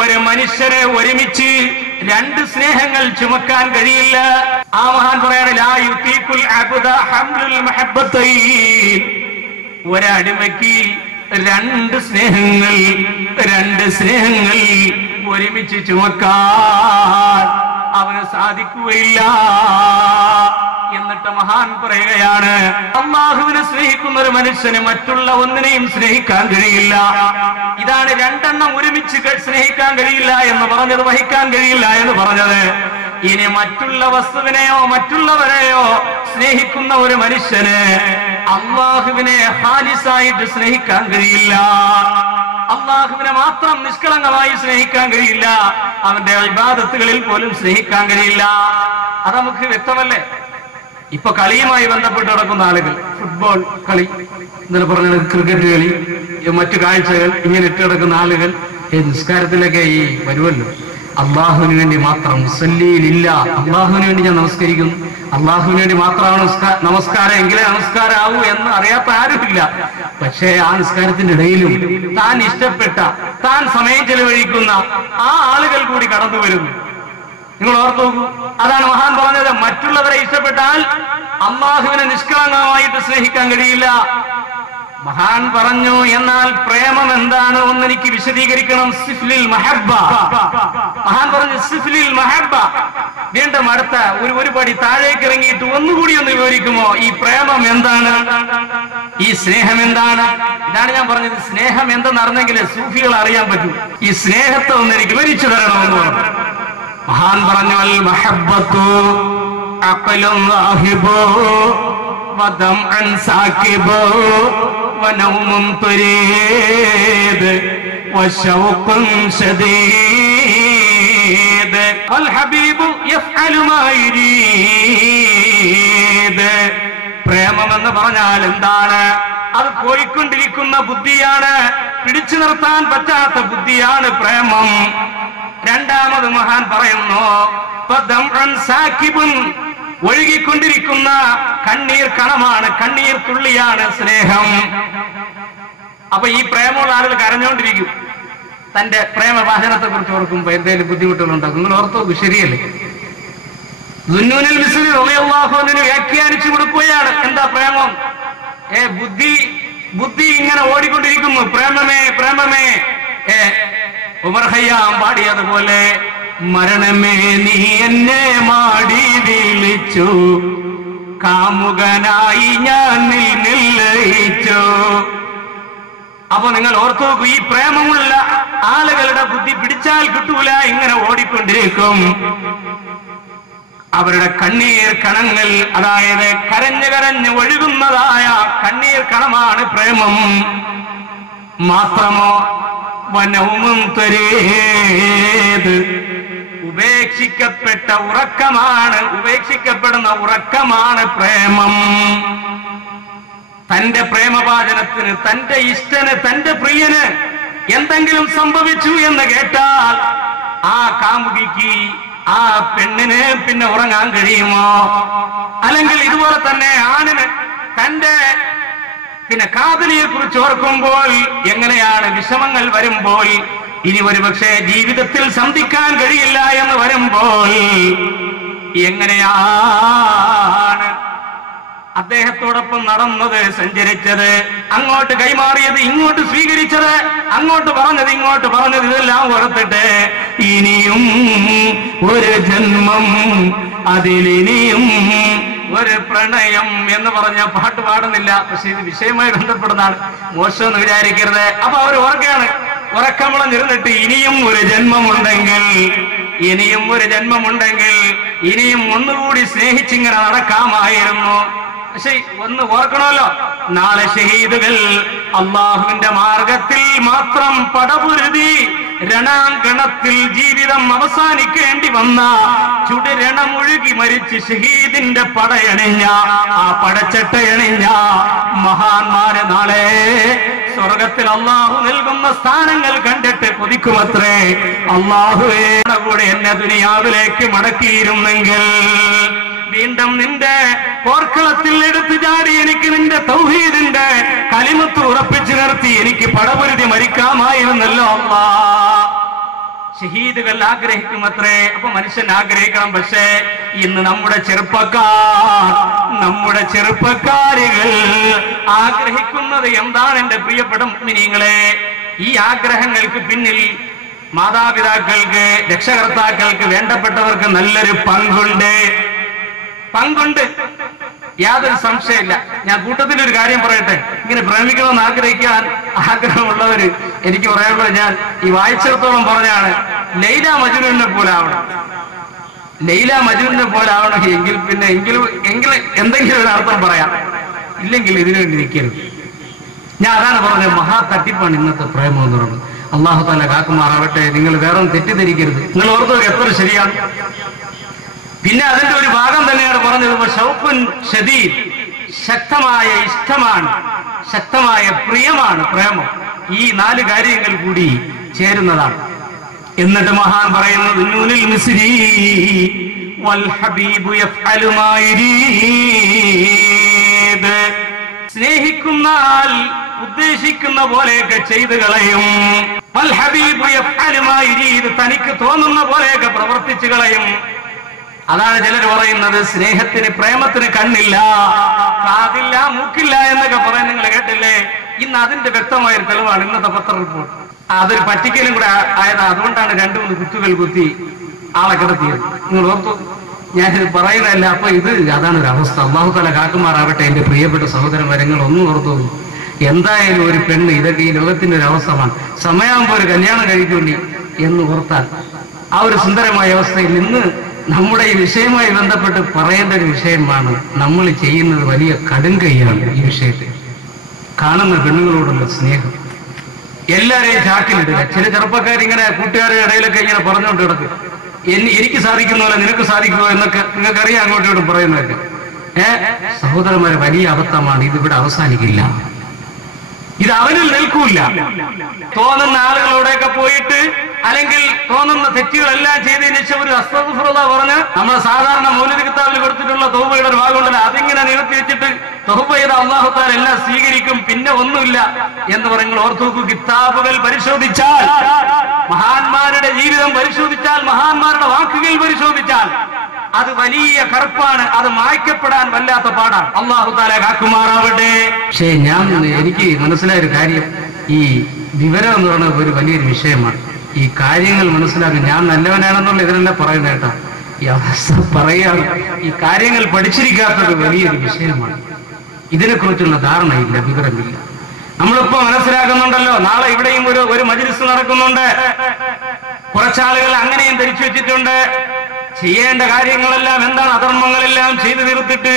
ഒരു മനുഷ്യനെ ഒരുമിച്ച് രണ്ട് സ്നേഹങ്ങൾ ചുമക്കാൻ കഴിയില്ല. ആ മഹാൻ പറയാണ്, ലാ യുതീഖുൽ അബ്ദ ഹംലുൽ മഹബ്ബത്തൈൻ, ഒരടിമയ്ക്ക് രണ്ട് സ്നേഹങ്ങൾ ഒരുമിച്ച് ചുമക്കാൻ അവന് സാധിക്കുകയില്ല. എന്നിട്ട് മഹാൻ പറയുകയാണ്, അള്ളാഹുവിനെ സ്നേഹിക്കുന്ന ഒരു മനുഷ്യന് മറ്റുള്ള ഒന്നിനെയും സ്നേഹിക്കാൻ കഴിയില്ല. ഇതാണ് രണ്ടെണ്ണം ഒരുമിച്ച് സ്നേഹിക്കാൻ കഴിയില്ല എന്ന് പറഞ്ഞത്, വഹിക്കാൻ കഴിയില്ല എന്ന് പറഞ്ഞത്. ഇനി മറ്റുള്ള വസ്തുവിനെയോ മറ്റുള്ളവരെയോ സ്നേഹിക്കുന്ന ഒരു മനുഷ്യന് അള്ളാഹുവിനെ ഖാലിസായിട്ട് സ്നേഹിക്കാൻ കഴിയില്ല. അള്ളാഹുവിനെ മാത്രം നിഷ്കളങ്കമായി സ്നേഹിക്കാൻ കഴിയില്ല. അവന്റെ ഇബാദത്തുകളിൽ പോലും സ്നേഹിക്കാൻ കഴിയില്ല. അത് നമുക്ക് വ്യക്തമല്ലേ? ഇപ്പൊ കളിയുമായി ബന്ധപ്പെട്ട് നടക്കുന്ന ആളുകൾ, ഫുട്ബോൾ കളി, ഇന്നലെ പറഞ്ഞ ക്രിക്കറ്റ് കളി, മറ്റു കാഴ്ചകൾ, ഇങ്ങനെ ഇട്ട് കിടക്കുന്ന ആളുകൾ നിസ്കാരത്തിലൊക്കെ ഈ വരുമല്ലോ, അള്ളാഹുവിന് വേണ്ടി മാത്രം, മുസല്ലിയിലില്ല, അള്ളാഹുവിന് വേണ്ടി ഞാൻ നമസ്കരിക്കുന്നു, അള്ളാഹുവിന് വേണ്ടി മാത്രമാണ് നമസ്കാരം, എങ്കിലേ നമസ്കാരാവൂ എന്ന് അറിയാത്ത ആരുമില്ല. പക്ഷേ ആ നിസ്കാരത്തിന്റെ ഇടയിലും താൻ ഇഷ്ടപ്പെട്ട, താൻ സമയം ചെലവഴിക്കുന്ന ആ ആളുകൾ കൂടി കടന്നു വരുന്നു. നിങ്ങൾ ഓർത്തു നോക്കൂ. അതാണ് മഹാൻ പറഞ്ഞത്, മറ്റുള്ളവരെ ഇഷ്ടപ്പെട്ടാൽ അള്ളാഹുവിനെ നിഷ്കളങ്കമായിട്ട് സ്നേഹിക്കാൻ കഴിയില്ല. മഹാൻ പറഞ്ഞു, എന്നാൽ പ്രേമം എന്താണ് ഒന്നെനിക്ക് വിശദീകരിക്കണം. സിഫ്ലിൽ മഹബ്ബ. മഹാൻ പറഞ്ഞു സിഫ്ലിൽ മഹബ്ബ. വീണ്ടും അടുത്ത ഒരു പടി താഴേക്ക് ഇറങ്ങിയിട്ട് ഒന്നുകൂടി ഒന്ന് വിവരിക്കുമോ, ഈ പ്രേമം എന്താണ്, ഈ സ്നേഹം എന്താണ്? ഇതാണ് ഞാൻ പറഞ്ഞത്, സ്നേഹം എന്തെന്നറിഞ്ഞെങ്കിൽ സൂഫികൾ അറിയാൻ പറ്റൂ. ഈ സ്നേഹത്തെ ഒന്ന് എനിക്ക് വിവരിച്ചു തരണമെന്ന് പറഞ്ഞു. മഹാൻ പറഞ്ഞു, അൽ മഹബ്ബത്തു അഖ്ലുൻ റാഹിബു വദംഅൻ സാകിബു വനൗമുൻ തുരീദ് വശൗഖുൻ ശദീദ് വൽ ഹബീബു യഫ്അലു മാ യുരീദ്. പ്രേമം എന്ന് പറഞ്ഞാൽ എന്താണ്? അത് പോയിക്കൊണ്ടിരിക്കുന്ന ബുദ്ധിയാണ്, പിടിച്ചു നിർത്താൻ പറ്റാത്ത ബുദ്ധിയാണ് പ്രേമം. രണ്ടാമത് മഹാൻ പറയുന്നു, ഒഴുകിക്കൊണ്ടിരിക്കുന്ന കണ്ണീർ കണമാണ്, കണ്ണീർ തുള്ളിയാണ് സ്നേഹം. അപ്പൊ ഈ പ്രേമമുള്ള ആളുകൾ കരഞ്ഞുകൊണ്ടിരിക്കും. തന്റെ പ്രേമഭാഷണത്തെ കുറിച്ച് ഓർക്കുമ്പോ എന്തെങ്കിലും ബുദ്ധിമുട്ടുകളുണ്ടാകും. നിങ്ങൾ ഓർത്തോ, ശരിയല്ലേ? ദുന്നൂനിൽ മിസ്രി റളിയല്ലാഹു അൻഹു വ്യാഖ്യാനിച്ചു കൊടുക്കുകയാണ്, എന്താ പ്രേമം? ബുദ്ധി ഇങ്ങനെ ഓടിക്കൊണ്ടിരിക്കുന്നു, പ്രേമമേ പ്രേമമേ. ഉമർ ഖയ്യാം പാടിയതുപോലെ, മരണമേ നീ എന്നെ മാടി വിളിച്ചു, കാമുകനായി ഞാൻ നിലയിച്ചു. അപ്പൊ നിങ്ങൾ ഓർത്തു നോക്കൂ, ഈ പ്രേമമുള്ള ആളുകളുടെ ബുദ്ധി പിടിച്ചാൽ കിട്ടൂല, ഇങ്ങനെ ഓടിക്കൊണ്ടിരിക്കും. അവരുടെ കണ്ണീർ കണങ്ങൾ, അതായത് കരഞ്ഞ് ഒഴുകുന്നതായ കണ്ണീർ കണമാണ് പ്രേമം. മാത്രമോ വനവും തരേത്, ഉപേക്ഷിക്കപ്പെടുന്ന ഉറക്കമാണ് പ്രേമം. തന്റെ പ്രേമഭാജനത്തിന്, തന്റെ ഇഷ്ടന്, തന്റെ പ്രിയന് എന്തെങ്കിലും സംഭവിച്ചു എന്ന് കേട്ടാൽ ആ കാമുകിക്ക്, ആ പെണ്ണിന് പിന്നെ ഉറങ്ങാൻ കഴിയുമോ? അല്ലെങ്കിൽ ഇതുപോലെ തന്നെ ആണിന് തന്റെ പിന്നെ കാതലിയെ കുറിച്ച് ഓർക്കുമ്പോൾ എങ്ങനെയാണ് വിഷമങ്ങൾ വരുമ്പോൾ, ഇനി ഒരുപക്ഷെ ജീവിതത്തിൽ സന്ധിക്കാൻ കഴിയില്ല എന്ന് വരുമ്പോൾ എങ്ങനെയാണ് അദ്ദേഹത്തോടൊപ്പം നടന്നത്, സഞ്ചരിച്ചത്, അങ്ങോട്ട് കൈമാറിയത്, ഇങ്ങോട്ട് സ്വീകരിച്ചത്, അങ്ങോട്ട് പറഞ്ഞത്, ഇങ്ങോട്ട് പറഞ്ഞത്, ഇതെല്ലാം ഓർത്തിട്ട് ഇനിയും ഒരു ജന്മം, അതിലിനിയും ഒരു പ്രണയം എന്ന് പറഞ്ഞ പാട്ട് പാടുന്നില്ല. പക്ഷെ ഇത് വിഷയവുമായി ബന്ധപ്പെടുന്നതാണ്, മോശമെന്ന് വിചാരിക്കരുത്. അപ്പൊ അവർ ഓർക്കുകയാണ്, ഉറക്കമുളഞ്ഞിരുന്നിട്ട് ഇനിയും ഒരു ജന്മമുണ്ടെങ്കിൽ, ഇനിയും ഒരു ജന്മമുണ്ടെങ്കിൽ ഇനിയും ഒന്നുകൂടി സ്നേഹിച്ചിങ്ങനെ നടക്കാമായിരുന്നു. പക്ഷെ ഒന്ന് ഓർക്കണമല്ലോ, നാളെ ഷഹീദുകൾ അള്ളാഹുവിന്റെ മാർഗത്തിൽ മാത്രം പടപുരുതി രണാങ്കണത്തിൽ ജീവിതം അവസാനിക്കേണ്ടി വന്ന, ചുടുരണമൊഴുകി മരിച്ച് ഷഹീദിന്റെ പടയണിഞ്ഞ, ആ പടച്ചട്ടയണിഞ്ഞ മഹാന്മാരെ നാളെ സ്വർഗത്തിൽ അള്ളാഹു നൽകുന്ന സ്ഥാനങ്ങൾ കണ്ടിട്ട് കൊതിക്കുമത്രേ. അള്ളാഹുവേ കൂടെ എന്നെ ദുനിയാവിലേക്ക് മടക്കിയിരുന്നെങ്കിൽ, വീണ്ടും നിന്റെ പോർക്കളത്തിൽ എടുത്തു ചാടി എനിക്ക് നിന്റെ തൗഹീദിന്റെ കലിമത്ത് ഉറപ്പിച്ചു നിർത്തി എനിക്ക് പടപുരുതി മരിക്കാമായിരുന്നല്ലോ അല്ലാ. ഷഹീദുകൾ ആഗ്രഹിക്കുമത്രേ. അപ്പൊ മനുഷ്യൻ ആഗ്രഹിക്കണം. പക്ഷേ ഇന്ന് നമ്മുടെ ചെറുപ്പക്കാരികൾ ആഗ്രഹിക്കുന്നത് എന്താണ്? എന്റെ പ്രിയപ്പെട്ട മുഅ്മിനീങ്ങളെ, ഈ ആഗ്രഹങ്ങൾക്ക് പിന്നിൽ മാതാപിതാക്കൾക്ക്, രക്ഷകർത്താക്കൾക്ക്, വേണ്ടപ്പെട്ടവർക്ക് നല്ലൊരു പങ്കുണ്ട്. യാതൊരു സംശയമില്ല. ഞാൻ കൂട്ടത്തിലൊരു കാര്യം പറയട്ടെ. ഇങ്ങനെ പ്രേമിക്കണമെന്ന് ആഗ്രഹമുള്ളവര് എനിക്ക് പറയാനുള്ളത്, ഞാൻ ഈ വായിച്ചിടത്തോളം പറഞ്ഞാണ്, ലൈല മജ്നൂനെ പോലെ ആവണം. ലൈല മജ്നൂനെ പോലെ ആവണം എങ്കിൽ പിന്നെ എങ്കിലും എന്തെങ്കിലും ഒരു അർത്ഥം പറയാം. ഇല്ലെങ്കിൽ ഇതിനു വേണ്ടി നിൽക്കരുത്. ഞാൻ അതാണ് പറഞ്ഞത്, മഹാ തട്ടിപ്പാണ് ഇന്നത്തെ പ്രേമം എന്ന് പറയുന്നത്. അള്ളാഹു തആല കാക്കുമാറാവട്ടെ. നിങ്ങൾ വേറെ തിറ്റിദ്ധരിക്കരുത്. നിങ്ങൾ ഓർത്തത് എത്ര ശരിയാണ്. പിന്നെ അതിന്റെ ഒരു ഭാഗം തന്നെയാണ് പറഞ്ഞത്, ഷൗഖുൻ ഷദീദ്, ശക്തമായ ഇഷ്ടമാണ്, ശക്തമായ പ്രിയമാണ് പ്രേമം. ഈ 4 കാര്യങ്ങൾ കൂടി ചേരുന്നതാണ്. എന്നിട്ട് മഹാൻ പറയുന്നത്, നൂനിൽ മിസ്രി വൽ ഹബീബു യഫ്അലു മാ യുരീദ്, സ്നേഹിക്കുന്ന ആൾ ഉദ്ദേശിക്കുന്ന പോലെയൊക്കെ ചെയ്തു കളയും. വൽ ഹബീബു യഫ്അലു മാ യുരീദ്, തനിക്ക് തോന്നുന്ന പോലെയൊക്കെ പ്രവർത്തിച്ചു കളയും. അതാണ് ചിലർ പറയുന്നത്, സ്നേഹത്തിന്, പ്രേമത്തിന് കണ്ണില്ല, കാതില്ല, മൂക്കില്ല എന്നൊക്കെ പറയാൻ നിങ്ങൾ കേട്ടില്ലേ? ഇന്ന് അതിന്റെ വ്യക്തമായൊരു തെളിവാണ് ഇന്നത്തെ പത്ര റിപ്പോർട്ട്. അതൊരു പറ്റിക്കലും കൂടെ ആയത്. അതുകൊണ്ടാണ് 2-3 കുത്തുകൾ കുത്തി ആളെ കിടത്തിയത്. നിങ്ങൾ ഓർത്തു, ഞാനിത് പറയുന്നതല്ല. അപ്പൊ അതാണ് ഒരു അവസ്ഥ. അല്ലാഹു തആല കാക്കുമാറാവട്ടെ. എന്റെ പ്രിയപ്പെട്ട സഹോദരന്മാരെ, നിങ്ങൾ ഒന്നും ഓർത്തു, എന്തായാലും ഒരു പെണ്ണ്, ഇതൊക്കെ ഈ ലോകത്തിന്റെ ഒരു അവസ്ഥമാണ്. സമയമാകുമ്പോൾ ഒരു കല്യാണം കഴിക്കൂലി എന്ന് ഓർത്താൽ ആ ഒരു സുന്ദരമായ അവസ്ഥയിൽ ഇന്ന് നമ്മുടെ ഈ വിഷയവുമായി ബന്ധപ്പെട്ട് പറയേണ്ട ഒരു വിഷയമാണ്. നമ്മൾ ചെയ്യുന്നത് വലിയ കടുങ്കൈയാണ് ഈ വിഷയത്തിൽ. കാണുന്ന പെണ്ണുങ്ങളോടുള്ള സ്നേഹം എല്ലാരെയും ചാക്കിലിടുക. ചില ചെറുപ്പക്കാരിങ്ങനെ കൂട്ടുകാരുടെ ഇടയിലൊക്കെ ഇങ്ങനെ പറഞ്ഞുകൊണ്ട് കിടക്കും, എനിക്ക് സാധിക്കുന്ന പോലെ നിനക്ക് സാധിക്കുമോ എന്നൊക്കെ നിങ്ങൾക്കറിയാം, അങ്ങോട്ടും ഇങ്ങോട്ടും പറയുന്നതൊക്കെ. സഹോദരന്മാരെ, വലിയ അബദ്ധമാണ്. ഇതിവിടെ അവസാനിക്കില്ല. ഇത് അവനിൽ നിൽക്കൂല. തോന്നുന്ന ആളുകളോടെയൊക്കെ പോയിട്ട്, അല്ലെങ്കിൽ തോന്നുന്ന തെറ്റുകളെല്ലാം ചെയ്തതിന് ശേഷം ഒരു അസ്തഗ്ഫിറുല്ലാഹ് പറഞ്ഞ്, നമ്മൾ സാധാരണ മൗലിദ് കിതാബിൽ കൊടുത്തിട്ടുള്ള തൗബയുടെ ഒരു ഭാഗമുണ്ടല്ലോ, അതിങ്ങനെ നിർത്തി വെച്ചിട്ട് തൗബ ചെയ്ത അല്ലാഹു തആല എല്ലാം സ്വീകരിക്കും, പിന്നെ ഒന്നുമില്ല എന്ന് പറയുമ്പോൾ ഓർത്തു നോക്കൂ. കിതാബുകൾ പരിശോധിച്ചാൽ, മഹാന്മാരുടെ ജീവിതം പരിശോധിച്ചാൽ, മഹാന്മാരുടെ വാക്കുകൾ പരിശോധിച്ചാൽ അത് വലിയ കറുപ്പാണ്. അത് മായ്ക്കപ്പെടാൻ വല്ലാത്ത പാടാണ്. അല്ലാഹു തആല കാക്കുമാറാവട്ടെ. പക്ഷേ എനിക്ക് മനസ്സിലായ ഒരു കാര്യം, ഈ വിവരം എന്ന് പറയുന്നത് ഒരു വലിയൊരു വിഷയമാണ്. ഈ കാര്യങ്ങൾ മനസ്സിലാക്കി, ഞാൻ നല്ലവനാണെന്നുള്ള ഇതിനെല്ലാം പറയുന്ന കേട്ടോ, ഈ അവസ്ഥ പറയുകയാണ്. ഈ കാര്യങ്ങൾ പഠിച്ചിരിക്കാത്തത് വലിയൊരു വിഷയമാണ്. ഇതിനെക്കുറിച്ചുള്ള ധാരണയില്ല, വിവരമില്ല. നമ്മളിപ്പോ മനസ്സിലാക്കുന്നുണ്ടല്ലോ, നാളെ ഇവിടെയും ഒരു മജ്‌ലിസ് നടക്കുന്നുണ്ട്. കുറച്ചാളുകൾ അങ്ങനെയും ധരിച്ചു വെച്ചിട്ടുണ്ട്. ചെയ്യേണ്ട കാര്യങ്ങളെല്ലാം എന്താണ്, അധർമ്മങ്ങളെല്ലാം ചെയ്തു തീർത്തിട്ട്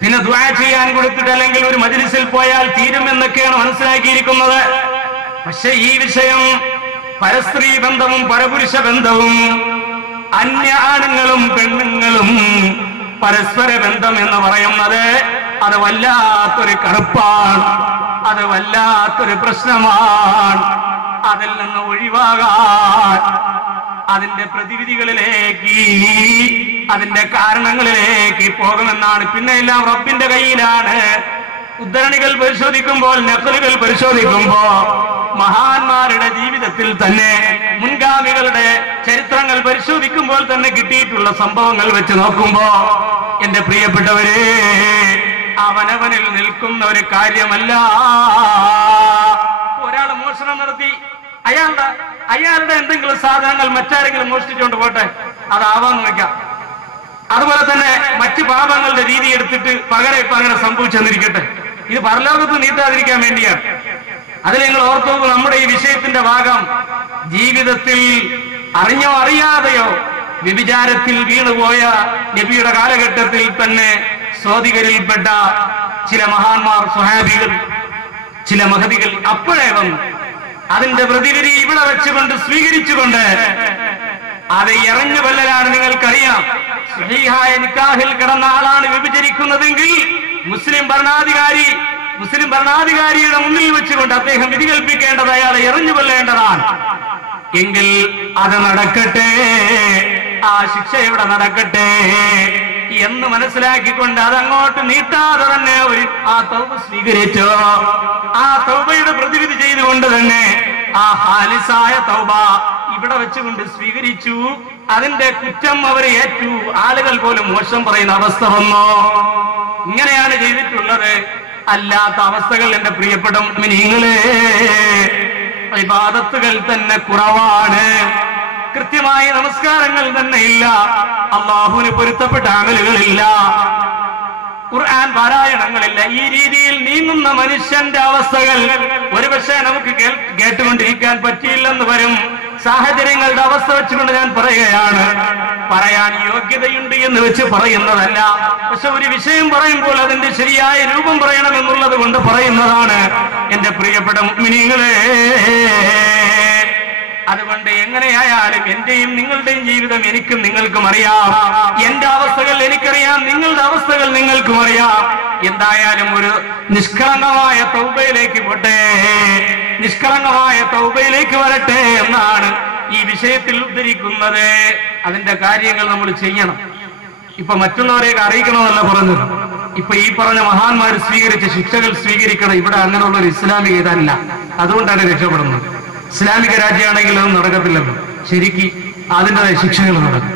പിന്നെ ദുആ ചെയ്യാൻ കൊടുത്തിട്ട്, അല്ലെങ്കിൽ ഒരു മജ്‌ലിസിൽ പോയാൽ തീരുമെന്നൊക്കെയാണ് മനസ്സിലാക്കിയിരിക്കുന്നത്. പക്ഷെ ഈ വിഷയം, പരസ്ത്രീ ബന്ധവും പരപുരുഷ ബന്ധവും, അന്യ ആണുങ്ങളും പെണ്ണുങ്ങളും പരസ്പര ബന്ധം എന്ന് പറയുന്നത് അത് വല്ലാത്തൊരു കറുപ്പാണ്. അത് വല്ലാത്തൊരു പ്രശ്നമാണ്. അതിൽ നിന്ന് ഒഴിവാകാൻ, അതിന്റെ പ്രതിവിധികളിലേക്ക്, അതിന്റെ കാരണങ്ങളിലേക്ക് പോകുമെന്നാണ്. പിന്നെ എല്ലാം റബ്ബിന്റെ കയ്യിലാണ്. ഉദ്ധരണികൾ പരിശോധിക്കുമ്പോൾ, നഖലുകൾ പരിശോധിക്കുമ്പോ മഹാന്മാരുടെ ജീവിതത്തിൽ തന്നെ, മുൻഗാമികളുടെ ചരിത്രങ്ങൾ പരിശോധിക്കുമ്പോൾ തന്നെ കിട്ടിയിട്ടുള്ള സംഭവങ്ങൾ വെച്ച് നോക്കുമ്പോ എന്റെ പ്രിയപ്പെട്ടവരെ, അവനവനിൽ നിൽക്കുന്ന ഒരു കാര്യമല്ല. ഒരാൾ മോഷണം നടത്തി, അയാളുടെ എന്തെങ്കിലും സാധനങ്ങൾ മറ്റാരെങ്കിലും മോഷ്ടിച്ചുകൊണ്ട് പോട്ടെ, അതാവാന്ന് വെക്കാം. അതുപോലെ തന്നെ മറ്റ് പാപങ്ങളുടെ രീതി എടുത്തിട്ട് പകരം സംഭവിച്ചെന്നിരിക്കട്ടെ, ഇത് പരലോകത്ത് നീട്ടാതിരിക്കാൻ വേണ്ടിയാണ്. അതിൽ നിങ്ങൾ ഓർത്തു, നമ്മുടെ ഈ വിഷയത്തിന്റെ ഭാഗം ജീവിതത്തിൽ അറിഞ്ഞോ അറിയാതെയോ വ്യഭിചാരത്തിൽ വീണുപോയ നബിയുടെ കാലഘട്ടത്തിൽ തന്നെ സ്വാധികരിൽപ്പെട്ട ചില മഹാന്മാർ, സ്വഹാബികൾ, ചില മഹദികൾ അപ്പോഴേ വന്നു. അതിന്റെ പ്രതിവിധി ഇവിടെ വെച്ചുകൊണ്ട് സ്വീകരിച്ചുകൊണ്ട് അത് എറിഞ്ഞു കൊല്ലലാണ്. നിങ്ങൾക്കറിയാം, സ്വഹീഹായ നിക്കാഹിൽ കിടന്ന ആളാണ് വ്യഭിചരിക്കുന്നതെങ്കിൽ മുസ്ലിം ഭരണാധികാരിയുടെ മുന്നിൽ വെച്ചുകൊണ്ട് അദ്ദേഹം വിധി കൽപ്പിക്കേണ്ടത് അയാളെ എറിഞ്ഞു കൊല്ലേണ്ടതാണ്. എങ്കിൽ അത് നടക്കട്ടെ, ആ ശിക്ഷ ഇവിടെ നടക്കട്ടെ എന്ന് മനസ്സിലാക്കിക്കൊണ്ട് അതങ്ങോട്ട് നീട്ടാതെ തന്നെ ആ തൗബ സ്വീകരിച്ചു. ആ തൗബയുടെ പ്രതിവിധി ചെയ്തുകൊണ്ട് തന്നെ ആ ഹാലിസായ തൗബ ഇവിടെ വെച്ചുകൊണ്ട് സ്വീകരിച്ചു. അതിന്റെ കുറ്റം അവർ ഏറ്റു. ആളുകൾ പോലും മോശം പറയുന്ന അവസ്ഥ വന്നോ? ഇങ്ങനെയാണ് ചെയ്തിട്ടുള്ളത്. അല്ലാത്ത അവസ്ഥകൾ എന്റെ പ്രിയപ്പെട്ട മുഅ്മിനീങ്ങളെ, ഇബാദത്തുകൾ തന്നെ കുറവാണ്. കൃത്യമായ നമസ്കാരങ്ങൾ തന്നെ ഇല്ല. അള്ളാഹുവിന് പൊരുത്തപ്പെട്ട അമലുകളില്ല. ഖുർആൻ പാരായണങ്ങളില്ല. ഈ രീതിയിൽ നീങ്ങുന്ന മനുഷ്യന്റെ അവസ്ഥകൾ ഒരുപക്ഷെ നമുക്ക് കേട്ടുകൊണ്ടിരിക്കാൻ പറ്റിയില്ലെന്ന് വരും. സാഹചര്യങ്ങളുടെ അവസ്ഥ വെച്ചുകൊണ്ട് ഞാൻ പറയുകയാണ്. പറയാൻ യോഗ്യതയുണ്ട് എന്ന് വെച്ച് പറയുന്നതല്ല. പക്ഷെ ഒരു വിഷയം പറയുമ്പോൾ അതിന്റെ ശരിയായ രൂപം പറയണമെന്നുള്ളത് കൊണ്ട് പറയുന്നതാണ് എന്റെ പ്രിയപ്പെട്ട മുഅ്മിനീങ്ങളെ. അതുകൊണ്ട് എങ്ങനെയായാലും എന്റെയും നിങ്ങളുടെയും ജീവിതം എനിക്കും നിങ്ങൾക്കും അറിയാം. എന്റെ അവസ്ഥകൾ എനിക്കറിയാം, നിങ്ങളുടെ അവസ്ഥകൾ നിങ്ങൾക്കും അറിയാം. എന്തായാലും ഒരു നിഷ്കളങ്കമായ തൗബയിലേക്ക് പോട്ടെ, നിഷ്കളങ്കമായ തൗബയിലേക്ക് വരട്ടെ എന്നാണ് ഈ വിഷയത്തിൽ ഉദ്ധരിക്കുന്നത്. അതിന്റെ കാര്യങ്ങൾ നമ്മൾ ചെയ്യണം. ഇപ്പൊ മറ്റുള്ളവരെയൊക്കെ അറിയിക്കണമെന്നല്ല പറഞ്ഞത്. ഇപ്പൊ ഈ പറഞ്ഞ മഹാന്മാർ സ്വീകരിച്ച ശിക്ഷകൾ സ്വീകരിക്കണം. ഇവിടെ അങ്ങനെയുള്ള ഒരു ഇസ്ലാമിക ഇതല്ല. അതുകൊണ്ടാണ് രക്ഷപ്പെടുന്നത്. ഇസ്ലാമിക രാജ്യമാണെങ്കിൽ അത് നടക്കത്തില്ലല്ലോ. ശരിക്ക് അതിൻ്റെതായ ശിക്ഷകൾ നടക്കും,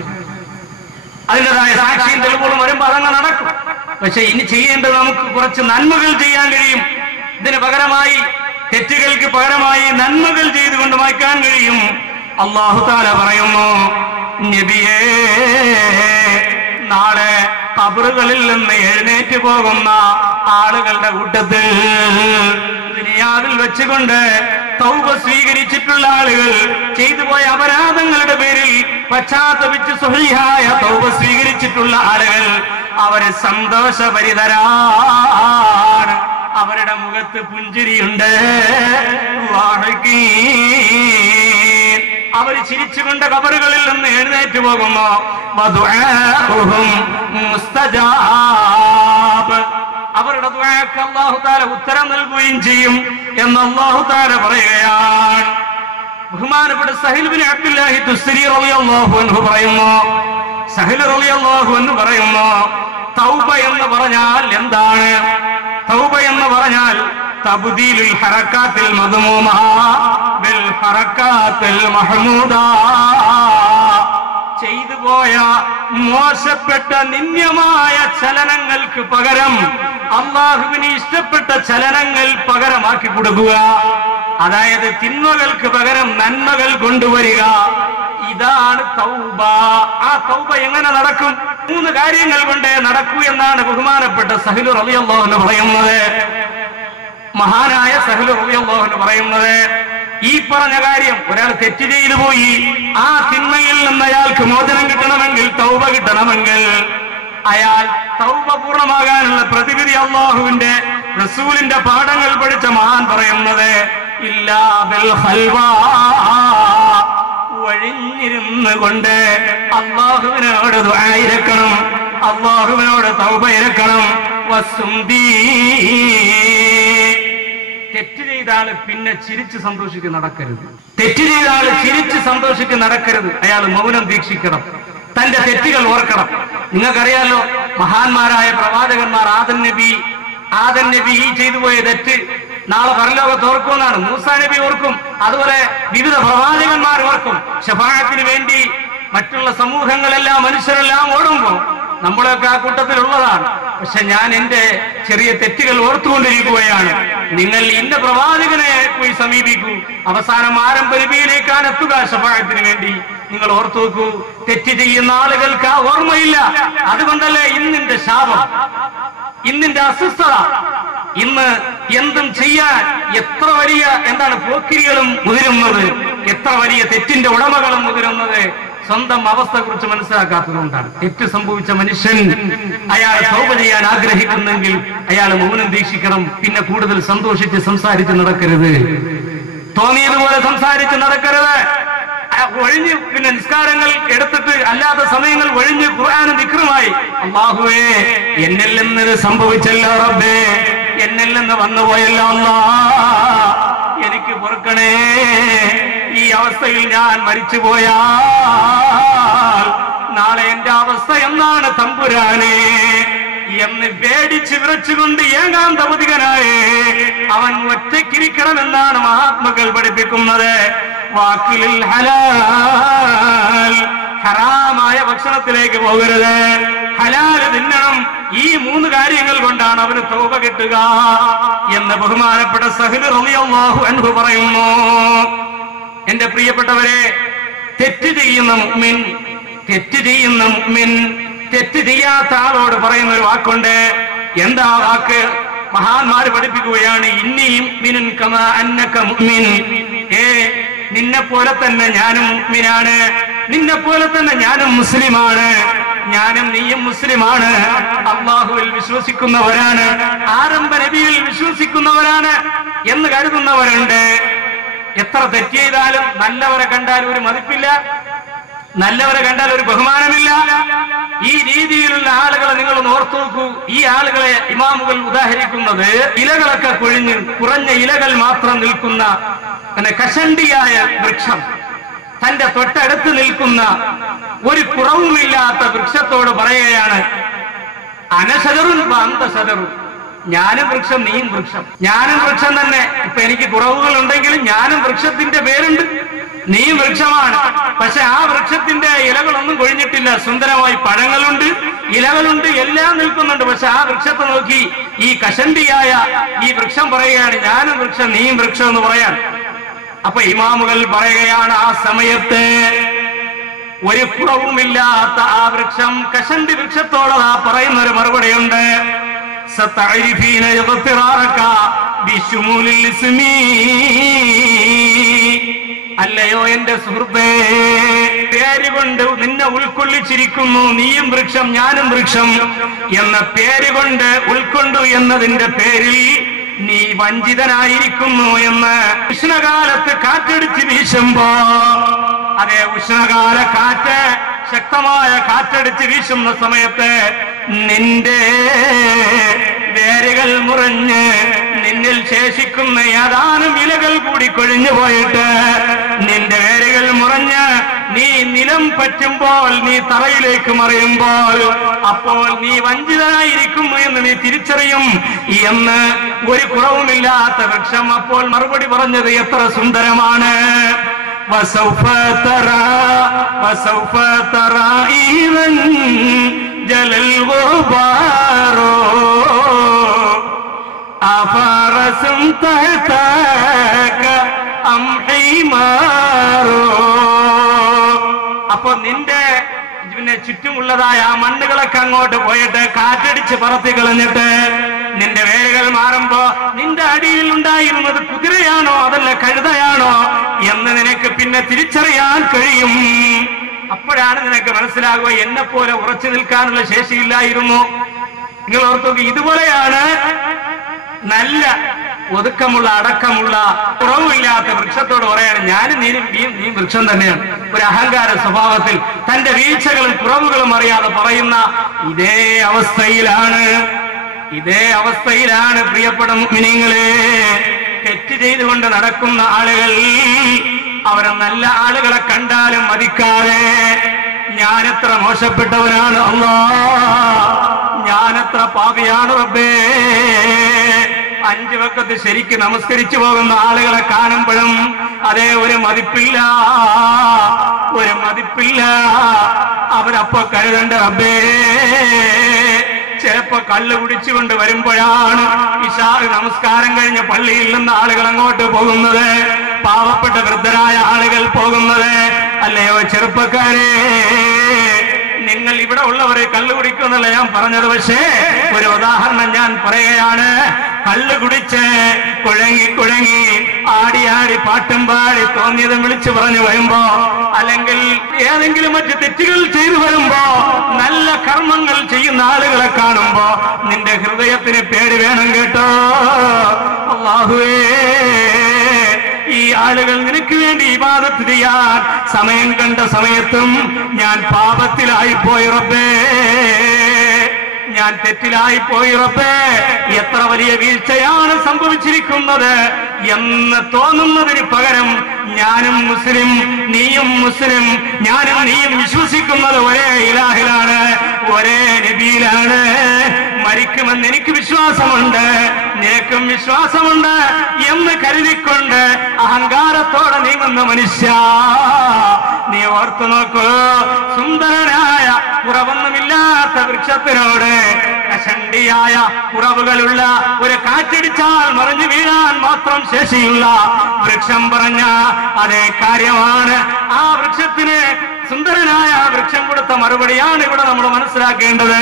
അതിൻ്റെതായ സാക്ഷിയും തെളിവുകളും വരുമ്പോൾ അതങ്ങ് നടക്കും. പക്ഷെ ഇനി ചെയ്യേണ്ടത് നമുക്ക് കുറച്ച് നന്മകൾ ചെയ്യാൻ കഴിയും. ഇതിന് പകരമായി, തെറ്റുകൾക്ക് പകരമായി നന്മകൾ ചെയ്തുകൊണ്ട് മാറ്റാൻ കഴിയും. അല്ലാഹു തആല പറയുന്നു, നബിയേ, നാളെ ഖബറുകളിൽ നിന്ന് എഴുന്നേറ്റ് പോകുന്ന ആളുകളുടെ കൂട്ടത്തിൽ ദുനിയാവിൽ വെച്ചുകൊണ്ട് തൗബ സ്വീകരിച്ചിട്ടുള്ള ആളുകൾ, ചെയ്തു പോയ അപരാധങ്ങളുടെ പേരിൽ പശ്ചാത്തപിച്ച് സ്വഹീഹായ തൗബ സ്വീകരിച്ചിട്ടുള്ള ആളുകൾ, അവര് സന്തോഷഭരിതരാണ്. അവരുടെ മുഖത്ത് പുഞ്ചിരിയുണ്ട്. അവർ ചിരിച്ചുകൊണ്ട് ഖബറുകളിൽ നിന്ന് എഴുന്നേറ്റ് പോകുമ്പോ മുസ്തജാബ്, അവരുടെ ദുആക്ക് അല്ലാഹു തആല ഉത്തരം നൽകുകയും ചെയ്യും എന്ന് അല്ലാഹു തആല പറയുകയാണ്. ബഹുമാനപ്പെട്ട സഹീൽ ബിൻ അബ്ദുല്ലാഹി തുസ്രി റളിയല്ലാഹു അൻഹു പറയുന്നു, സഹീൽ റളിയല്ലാഹു അൻഹു പറയുന്നു, തൗബ എന്ന് പറഞ്ഞാൽ എന്താണ്? തൗബ എന്ന് പറഞ്ഞാൽ തബ്ദീലുൽ ഹറകാത്തിൽ മദ്മൂമ ബിൽ ഹറകാത്തിൽ മഹ്മൂദ, ചെയ്തു പോയ മോശപ്പെട്ട നിന്ദ്യമായ ചലനങ്ങൾക്ക് പകരം അല്ലാഹുവിന് ഇഷ്ടപ്പെട്ട ചലനങ്ങൾ പകരമാക്കി കൊടുക്കുക. അതായത് തിന്മകൾക്ക് പകരം നന്മകൾ കൊണ്ടുവരിക. ഇതാണ് തൗബ. ആ തൗബ എങ്ങനെ നടക്കും? 3 കാര്യങ്ങൾ കൊണ്ടേ നടക്കൂ എന്നാണ് ബഹുമാനപ്പെട്ട സഹീൽ റളിയല്ലാഹു അൻഹു പറയുന്നത്. മഹാനായ സഹീൽ റളിയല്ലാഹു അൻഹു പറയുന്നത്, ഈ പറഞ്ഞ കാര്യം, ഒരാൾ തെറ്റ് ചെയ്തു പോയി, ആ തിന്മയിൽ നിന്ന് അയാൾക്ക് മോചനം കിട്ടണമെങ്കിൽ, തൗബ കിട്ടണമെങ്കിൽ, അയാൾ തൗബ പൂർണ്ണമാകാനുള്ള പ്രതിവിധി അല്ലാഹുവിന്റെ റസൂലിന്റെ പാഠങ്ങൾ പഠിച്ച മഹാൻ പറയുന്നത്, ഇല്ലാ ബിൽ ഖൽവാ, ഒഴിഞ്ഞിരുന്ന് കൊണ്ട് അല്ലാഹുവിനോട് ദുആ ഇരക്കണം, അല്ലാഹുവിനോട് തൗബ ഇരക്കണം. വസുംദീ, തെറ്റ് ചെയ്ത ആള് പിന്നെ ചിരിച്ച് സന്തോഷിക്ക് നടക്കരുത്. തെറ്റ് ചെയ്ത ആള് ചിരിച്ച് സന്തോഷിക്ക് നടക്കരുത്. അയാൾ മൗനം ദീക്ഷിക്കണം, തന്റെ തെറ്റുകൾ ഓർക്കണം. നിങ്ങൾക്കറിയാലോ, മഹാന്മാരായ പ്രവാചകന്മാർ, ആദം നബി, ആദം നബി ചെയ്തു പോയ തെറ്റ് നാളെ പരലോകത്ത് ഓർക്കുമെന്നാണ്. മൂസാ നബി ഓർക്കും, അതുപോലെ വിവിധ പ്രവാചകന്മാർ ഓർക്കും. ശഫാഅത്തിന് വേണ്ടി മറ്റുള്ള സമൂഹങ്ങളെല്ലാം മനുഷ്യരെല്ലാം ഓടുമ്പോ നമ്മളൊക്കെ ആ കൂട്ടത്തിലുള്ളതാണ്. പക്ഷെ ഞാൻ എന്റെ ചെറിയ തെറ്റുകൾ ഓർത്തുകൊണ്ടിരിക്കുകയാണ്. നിങ്ങൾ ഇന്ന പ്രവാചകനെ പോയി സമീപിക്കൂ, അവസാനം ആരംഭ നബിയിലേക്കാണ് എത്തുക ശഫാഅത്തിന് വേണ്ടി. നിങ്ങൾ ഓർത്തു നോക്കൂ, തെറ്റ് ചെയ്യുന്ന ആളുകൾക്ക് ആ ഓർമ്മയില്ല. അതുകൊണ്ടല്ലേ ഇന്നിന്റെ ശാപം, ഇന്നിന്റെ അസ്വസ്ഥത, ഇന്ന് എന്തും ചെയ്യാൻ എത്ര വലിയ പോക്കിരികളും മുതിരുന്നത്, എത്ര വലിയ തെറ്റിന്റെ ഉടമകളും മുതിരുന്നത് സ്വന്തം അവസ്ഥയെ കുറിച്ച് മനസ്സിലാക്കാത്തതുകൊണ്ടാണ്. തെറ്റ് സംഭവിച്ച മനുഷ്യൻ അയാൾ തൗബ ചെയ്യാൻ ആഗ്രഹിക്കുന്നെങ്കിൽ അയാൾ മൗനം ദീക്ഷിക്കണം. പിന്നെ കൂടുതൽ സന്തോഷിച്ച് സംസാരിച്ച് നടക്കരുത്, തോന്നിയതുപോലെ സംസാരിച്ച് നടക്കരുത്. ഒഴിഞ്ഞ് പിന്നെ നിസ്കാരങ്ങൾ എടുത്തിട്ട് അല്ലാത്ത സമയങ്ങൾ ഒഴിഞ്ഞ് ഖുർആനും ദിക്റുമായി അല്ലാഹുവേ എന്നിൽ നിന്ന് സംഭവിച്ചല്ലോ റബ്ബേ, എന്നിൽ നിന്ന് വന്നുപോയല്ലോ അല്ലാഹ്, എനിക്ക് പൊറുക്കണേ. ഈ അവസ്ഥയിൽ ഞാൻ മരിച്ചുപോയാൽ നാളെ എന്റെ അവസ്ഥ എന്നാണ് തമ്പുരാനെ എന്ന് പേടിച്ച് വിറച്ചുകൊണ്ട് ഏകാന്തപതികനായേ അവൻ ഒറ്റയ്ക്കിരിക്കണമെന്നാണ് മഹാത്മകൾ പഠിപ്പിക്കുന്നത്. വാക്കിലിൽ ഹലാൽ, ഹറാമായ ഭക്ഷണത്തിലേക്ക് പോകരുത്, ഹലാല് തിന്നണം. ഈ 3 കാര്യങ്ങൾ കൊണ്ടാണ് അവന് തൗബ കിട്ടുക എന്ന് ബഹുമാനപ്പെട്ട സഹ്ല് റളിയല്ലാഹു അൻഹു പറയുന്നു. എന്റെ പ്രിയപ്പെട്ടവരെ, തെറ്റ് ചെയ്യുന്ന മുഅ്മിൻ, തെറ്റ് ചെയ്യാത്ത ആളോട് പറയുന്ന ഒരു വാക്കുണ്ട്. എന്താ വാക്ക്? മഹാന്മാര് പഠിപ്പിക്കുകയാണ്, ഇന്നി മുഅ്മിനുൻ കമാ അന്നക മുഅ്മിൻ. നിന്നെ പോലെ തന്നെ ഞാനും മുഅ്മിനാണ്, നിന്നെ പോലെ തന്നെ ഞാനും മുസ്ലിമാണ്, ഞാനും നീയും മുസ്ലിമാണ്, അല്ലാഹുവിൽ വിശ്വസിക്കുന്നവരാണ്, ആരംഭ നബിയിൽ വിശ്വസിക്കുന്നവരാണ് എന്ന് കരുതുന്നവരുണ്ട്. എത്ര തെറ്റ് ചെയ്താലും നല്ലവരെ കണ്ടാൽ ഒരു മതിപ്പില്ല, നല്ലവരെ കണ്ടാൽ ഒരു ബഹുമാനമില്ല. ഈ രീതിയിലുള്ള ആളുകളെ നിങ്ങൾ ഓർത്തു നോക്കൂ. ഈ ആളുകളെ ഇമാമുകൾ ഉദാഹരിക്കുന്നത് ഇലകളൊക്കെ കൊഴിഞ്ഞ് കുറഞ്ഞ ഇലകൾ മാത്രം നിൽക്കുന്ന കഷണ്ടിയായ വൃക്ഷം, തന്റെ തൊട്ടടുത്ത് നിൽക്കുന്ന ഒരു കുറവുമില്ലാത്ത വൃക്ഷത്തോട് പറയുകയാണ്, അനശതറുൻ അന്തശതറുൻ, ഞാനും വൃക്ഷം നീയും വൃക്ഷം, ഞാനും വൃക്ഷം തന്നെ. ഇപ്പൊ എനിക്ക് കുറവുകൾ ഉണ്ടെങ്കിലും ഞാനും വൃക്ഷത്തിന്റെ പേരുണ്ട്, നീയും വൃക്ഷമാണ്. പക്ഷെ ആ വൃക്ഷത്തിന്റെ ഇലകളൊന്നും കൊഴിഞ്ഞിട്ടില്ല, സുന്ദരമായി പഴങ്ങളുണ്ട്, ഇലകളുണ്ട്, എല്ലാം നിൽക്കുന്നുണ്ട്. പക്ഷെ ആ വൃക്ഷത്തെ നോക്കി ഈ കഷണ്ടിയായ ഈ വൃക്ഷം പറയുകയാണ്, ഞാനും വൃക്ഷം നീയും വൃക്ഷം എന്ന് പറയാൻ. അപ്പൊ ഇമാമുകൾ പറയുകയാണ്, ആ സമയത്ത് ഒരു കുറവുമില്ലാത്ത ആ വൃക്ഷം കഷണ്ടി വൃക്ഷത്തോട് ആ പറയുന്ന ഒരു മറുപടിയുണ്ട്, അല്ലയോ എന്റെ സുഹൃത്തേ, പേരുകൊണ്ട് നിന്നെ ഉൾക്കൊള്ളിച്ചിരിക്കുന്നു, നീയും വൃക്ഷം ഞാനും വൃക്ഷം എന്ന പേരുകൊണ്ട് ഉൾക്കൊണ്ടു എന്നതിന്റെ പേരിൽ നീ വഞ്ചിതനായിരിക്കുന്നു എന്ന്. ഉഷ്ണകാലത്ത് കാറ്റടിച്ച് വീശുമ്പോ, അതേ ഉഷ്ണകാല കാറ്റ്, ശക്തമായ കാറ്റടിച്ച് വീശുന്ന സമയത്ത് നിന്റെ വേരുകൾ മുറിഞ്ഞ് നിന്നിൽ ശേഷിക്കുന്ന ഏതാനും ഇലകൾ കൂടി കൊഴിഞ്ഞു പോയിട്ട് നിന്റെ വേരുകൾ മുറിഞ്ഞ് നീ നിലം പറ്റുമ്പോൾ, നീ തറയിലേക്ക് മറിയുമ്പോൾ, അപ്പോൾ നീ വഞ്ചിതനായിരിക്കുന്നു എന്ന് നീ തിരിച്ചറിയും എന്ന് ഒരു കുറവുമില്ലാത്ത വൃക്ഷം അപ്പോൾ മറുപടി പറഞ്ഞത് എത്ര സുന്ദരമാണ്. وسوف ترى إذا جل الغبار أفرس تحتك أم حمار. അപ്പൊ നിന്റെ ചുറ്റുമുള്ളതായ ആ മണ്ണുകളൊക്കെ അങ്ങോട്ട് പോയിട്ട് കാറ്റടിച്ച് പറത്തി കളഞ്ഞിട്ട് നിന്റെ വേരുകൾ മാറുമ്പോ നിന്റെ അടിയിൽ ഉണ്ടായിരുന്നത് കുതിരയാണോ അതല്ല കഴുതയാണോ എന്ന് നിനക്ക് പിന്നെ തിരിച്ചറിയാൻ കഴിയും. അപ്പോഴാണ് നിനക്ക് മനസ്സിലാകുക എന്നെ പോലെ ഉറച്ചു നിൽക്കാനുള്ള ശേഷിയില്ലായിരുന്നു. നിങ്ങൾ ഓർത്തു, ഇതുപോലെയാണ് നല്ല ഒതുക്കമുള്ള അടക്കമുള്ള കുറവില്ലാത്ത വൃക്ഷത്തോട് പറയാണ്, ഞാനും നീ വൃക്ഷം തന്നെയാണ്. ഒരു അഹങ്കാര സ്വഭാവത്തിൽ തന്റെ വീഴ്ചകളും കുറവുകളും അറിയാതെ പറയുന്ന ഇതേ അവസ്ഥയിലാണ് പ്രിയപ്പെട്ട മുഅ്മിനീങ്ങളെ തെറ്റ് ചെയ്തുകൊണ്ട് നടക്കുന്ന ആളുകൾ. അവരെ നല്ല ആളുകളെ കണ്ടാലും മതിക്കാതെ ഞാൻ എത്ര മോശപ്പെട്ടവനാണ് അല്ലാഹ്, ഞാനെത്ര പാപിയാണ് റബ്ബേ. 5 വഖത്ത് ശരിക്ക് നമസ്കരിച്ചു പോകുന്ന ആളുകളെ കാണുമ്പോഴും അതേ ഒരു മതിപ്പില്ല. അവരപ്പോ കരുതണ്ട റബ്ബേ, ചിലപ്പോ കള്ള് കുടിച്ചുകൊണ്ട് വരുമ്പോഴാണ് ഇശാ നമസ്കാരം കഴിഞ്ഞ് പള്ളിയിൽ നിന്ന് ആളുകൾ അങ്ങോട്ട് പോകുന്നത്, പാവപ്പെട്ട വൃദ്ധരായ ആളുകൾ പോകുന്നത്. അല്ലയോ ചെറുപ്പക്കാരെ, നിങ്ങൾ ഇവിടെ ഉള്ളവരെ കള്ളു കുടിക്കുമെന്നല്ല ഞാൻ പറഞ്ഞത്. പക്ഷേ ഒരു ഉദാഹരണം ഞാൻ പറയുകയാണ്. കള്ളു കുടിച്ച് കുഴങ്ങി ആടി പാട്ടും പാടി തോന്നിയതും വിളിച്ചു പറഞ്ഞു വരുമ്പോ, അല്ലെങ്കിൽ ഏതെങ്കിലും മറ്റു തെറ്റുകൾ ചെയ്തു വരുമ്പോ, നല്ല കർമ്മങ്ങൾ ചെയ്യുന്ന ആളുകളെ കാണുമ്പോ നിന്റെ ഹൃദയത്തിന് പേടി വേണം കേട്ടോ. അല്ലാഹുവേ, ഈ ആളുകൾ നിനക്ക് വേണ്ടി ഇബാദത്ത് ചെയ്യാൻ സമയം കണ്ട സമയത്തും ഞാൻ പാപത്തിലായിപ്പോയി റബ്ബേ, ഞാൻ തെറ്റിലായിപ്പോയി റബ്ബേ, എത്ര വലിയ വീഴ്ചയാണ് സംഭവിച്ചിരിക്കുന്നത് എന്ന് തോന്നുന്നതിന് പകരം ഞാനും മുസ്ലിം, നീയും മുസ്ലിം, ഞാനും നീയും വിശ്വസിക്കുന്നത് ഒരേ ഇലാഹിലാണ്, ഒരേ നബിയിലാണ്. മരിക്കുമെന്ന് എനിക്ക് വിശ്വാസമുണ്ട്, നിനക്കും വിശ്വാസമുണ്ട് എന്ന് കരുതിക്കൊണ്ട് അഹങ്കാരത്തോടെ നീങ്ങുന്ന മനുഷ്യ, നീ ഓർത്തു നോക്കൂ. സുന്ദരനായ കുറവൊന്നുമില്ലാത്ത വൃക്ഷത്തിനോട് കഷണ്ടിയായ കുറവുകളുള്ള ഒരു കാറ്റടിച്ചാൽ മറിഞ്ഞു വീഴാൻ മാത്രം ശേഷിയുള്ള വൃക്ഷം പറഞ്ഞ അതേ കാര്യമാണ്. ആ വൃക്ഷത്തിന് സുന്ദരനായ വൃക്ഷം കൊടുത്ത മറുപടിയാണ് ഇവിടെ നമ്മൾ മനസ്സിലാക്കേണ്ടത്.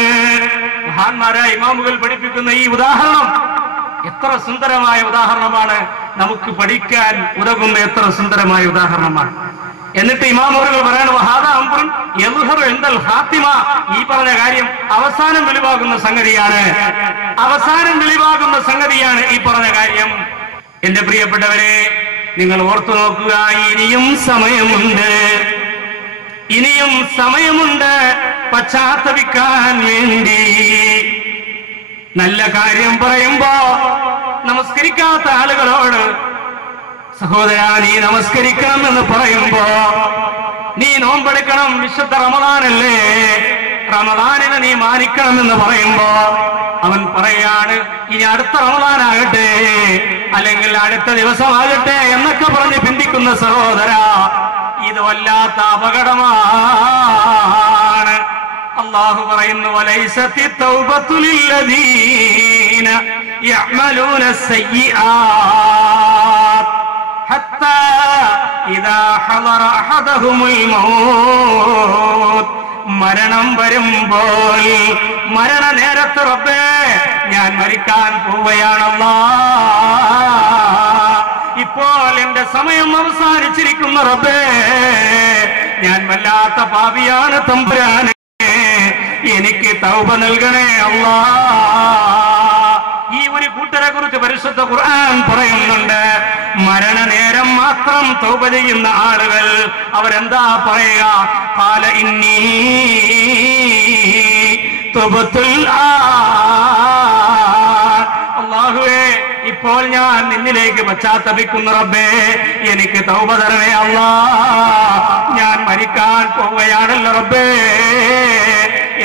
മഹാന്മാരായ ഇമാമുകൾ പഠിപ്പിക്കുന്ന ഈ ഉദാഹരണം എത്ര സുന്ദരമായ ഉദാഹരണമാണ്, നമുക്ക് പഠിക്കാൻ ഉതകുന്ന എത്ര സുന്ദരമായ ഉദാഹരണമാണ്. എന്നിട്ട് ഇമാമുകൾ പറയണ ഈ പറഞ്ഞ കാര്യം അവസാനം വെളിവാകുന്ന സംഗതിയാണ്, ഈ പറഞ്ഞ കാര്യം. എന്റെ പ്രിയപ്പെട്ടവരെ, നിങ്ങൾ ഓർത്തു നോക്കുക, ഇനിയും സമയമുണ്ട് പശ്ചാത്തപിക്കാൻ വേണ്ടി. നല്ല കാര്യം പറയുമ്പോ നമസ്കരിക്കാത്ത ആളുകളോട് സഹോദരാ നീ നമസ്കരിക്കണം എന്ന് പറയുമ്പോ, നീ നോമ്പെടുക്കണം, വിശുദ്ധ റമദാനല്ലേ, റമദാനിനെ നീ മാനിക്കണം എന്ന് പറയുമ്പോ അവൻ പറയാണ് ഇനി അടുത്ത റമദാനാകട്ടെ, അല്ലെങ്കിൽ അടുത്ത ദിവസമാകട്ടെ എന്നൊക്കെ പറഞ്ഞ് പിന്തിക്കുന്ന സഹോദരാ, ഇത് വല്ലാത്ത അപകടമാണ്. അല്ലാഹു പറയുന്നു, വലൈസത്തി തൗബത്തു ലില്ലദീന യഅമലൂന സയ്യിആത് ഹത്താ ഇദാ ഹളറ അഹദഹുമുൽ മൗത്ത്. മരണം വരുമ്പോൾ, മരണ നേരത്ത് റബ്ബേ ഞാൻ മരിക്കാൻ പോവുകയാണല്ലാ, ഇപ്പോൾ എന്റെ സമയം അവസാനിച്ചിരിക്കുന്ന റബ്ബേ, ഞാൻ വല്ലാത്ത പാപിയാണ് തമ്പുരാനെ, എനിക്ക് തൗബ നൽകണേ അല്ലാ. ഈ ഒരു കൂട്ടരെ കുറിച്ച് പരിശുദ്ധ ഖുർആൻ പറയുന്നുണ്ട്, മരണനേരം മാത്രം തൗബ ചെയ്യുന്ന ആളുകൾ അവരെന്താ പറയുക? ഖാല ഇന്നി തുബ്തുൽ ആൻ. അല്ലാഹുവേ, ഇപ്പോൾ ഞാൻ നിന്നിലേക്ക് പശ്ചാത്തപിക്കുന്നു റബ്ബേ, എനിക്ക് തൗബ തരണേ അല്ലാ, ഞാൻ മരിക്കാൻ പോവുകയാണല്ലോ റബ്ബേ,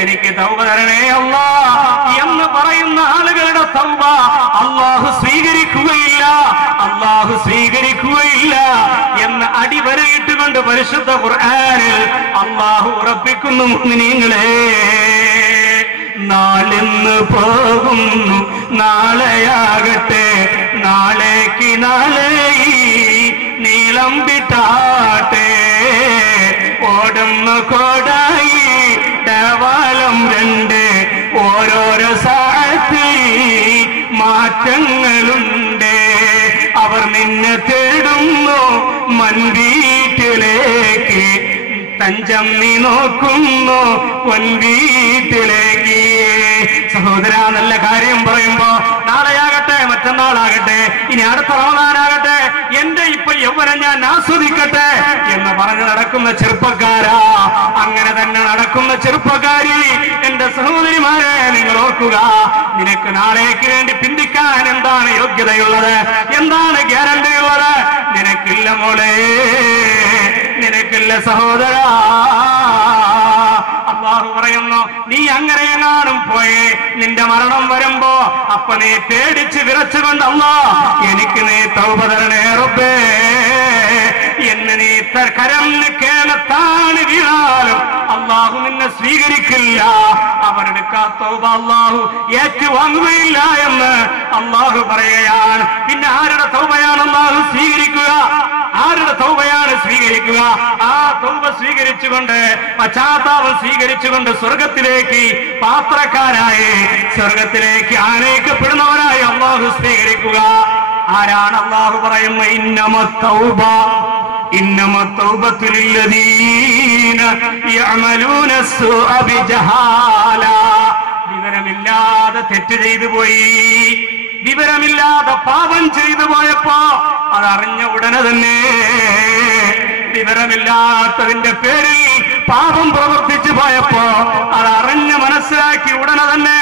എനിക്ക് തൗബ തരണേ അല്ലാ എന്ന് പറയുന്ന ആളുകളുടെ തൗബ അല്ലാഹു സ്വീകരിക്കുകയില്ല എന്ന് അടിവരയിട്ടുകൊണ്ട് പരിശുദ്ധ ഖുർആനിൽ അല്ലാഹു ഉറപ്പിക്കുന്നു. മുഅ്മിനീങ്ങളെ, നാളെന്ന് പോകുന്നു, നാളെയാകട്ടെ, നാളേക്ക് നാളെ നീളം വിട്ടാട്ടെ, ഓടുന്ന കോടായി ഡവാലം 2, ഓരോരോ സാഹത്തിൽ മാറ്റങ്ങളുണ്ട്. അവർ നിന്നെ തേടുന്നു മൻവീട്ടിലേക്ക്, തഞ്ചം നീ നോക്കുന്നു പൊൻവീട്ടിലേക്ക്. സഹോദര, നല്ല കാര്യം പറയുമ്പോ നാളെയാകട്ടെ, മറ്റന്നാളാകട്ടെ, ഇനി അടുത്ത റമദാനാകട്ടെ, എന്റെ ഇപ്പൊ യൗവനം ഞാൻ ആസ്വദിക്കട്ടെ എന്ന് പറഞ്ഞ് നടക്കുന്ന ചെറുപ്പക്കാരാ, അങ്ങനെ തന്നെ നടക്കുന്ന ചെറുപ്പക്കാരി, എന്റെ സഹോദരിമാരെ, നിങ്ങൾ ഓർക്കുക, നിനക്ക് നാളേക്ക് വേണ്ടി പിന്തിക്കാൻ എന്താണ് യോഗ്യതയുള്ളത്, എന്താണ് ഗ്യാരണ്ടി ഉള്ളത്? നിനക്കില്ല മോളെ, നിനക്കില്ല സഹോദരാ. അള്ളാഹു പറയുന്നു, നീ അങ്ങനെയെങ്ങാനും പോയേ നിന്റെ മരണം വരുമ്പോ അപ്പൊ നീ പേടിച്ച് വിറച്ചുകൊണ്ട് അല്ലാ എനിക്ക് നീ തൗബ തരണേ റബ്ബേ എന്ന് നീ കരന്ന് കേളത്താണ് വീണാലും അള്ളാഹു നിന്നെ സ്വീകരിക്കില്ല. അവരുടെ തൗബ അള്ളാഹു ഏറ്റുവാങ്ങുകയില്ല എന്ന് അള്ളാഹു പറയുകയാണ്. പിന്നെ ആരുടെ തൗബയാണ് അള്ളാഹു സ്വീകരിക്കുക? ആരുടെ തൗബയാണ് സ്വീകരിക്കുക? ആ തൗബ സ്വീകരിച്ചുകൊണ്ട് പശ്ചാത്താപം സ്വീകരിച്ചുകൊണ്ട് സ്വർഗത്തിലേക്ക് പാത്രക്കാരായി സ്വർഗത്തിലേക്ക് ആനയിക്കപ്പെടുന്നവരായി അള്ളാഹു സ്വീകരിക്കുക. ആരാണ്? അള്ളാഹു പറയുന്ന ഇന്നമ തൗബത്തു ലില്ലദീന യഅമലൂന സ്സൂഅ ബിജഹാല. വിവരമില്ലാതെ തെറ്റ് ചെയ്തു പോയി, വിവരമില്ലാതെ പാപം ചെയ്തു പോയപ്പോ അതറിഞ്ഞ ഉടനെ തന്നെ വിവരമില്ലാത്തതിന്റെ പേരിൽ പാപം പ്രവർത്തിച്ചു പോയപ്പോ അതറിഞ്ഞ് മനസ്സിലാക്കി ഉടനെ തന്നെ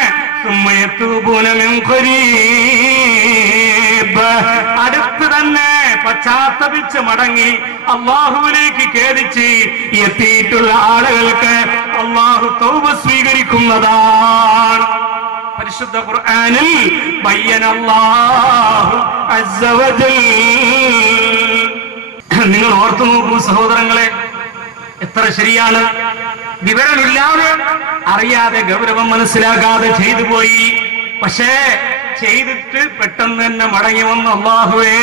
അടുത്ത് തന്നെ പശ്ചാത്തപിച്ച് മടങ്ങി അള്ളാഹുവിലേക്ക് ഖേദിച്ച് എത്തിയിട്ടുള്ള ആളുകൾക്ക് അള്ളാഹു തൗബ സ്വീകരിക്കുന്നതാണ്. പരിശുദ്ധ ഖുർആനിൽ ബയ്യനല്ലാഹു അസ്സ വജൽ. നിങ്ങൾ ഓർത്തു നോക്കൂ സഹോദരങ്ങളെ, എത്ര ശരിയാണ്. വിവരമില്ലാതെ അറിയാതെ ഗൗരവം മനസ്സിലാക്കാതെ ചെയ്തു പോയി. പക്ഷേ ചെയ്തിട്ട് പെട്ടെന്ന് തന്നെ മടങ്ങി വന്നു, അല്ലാഹുവേ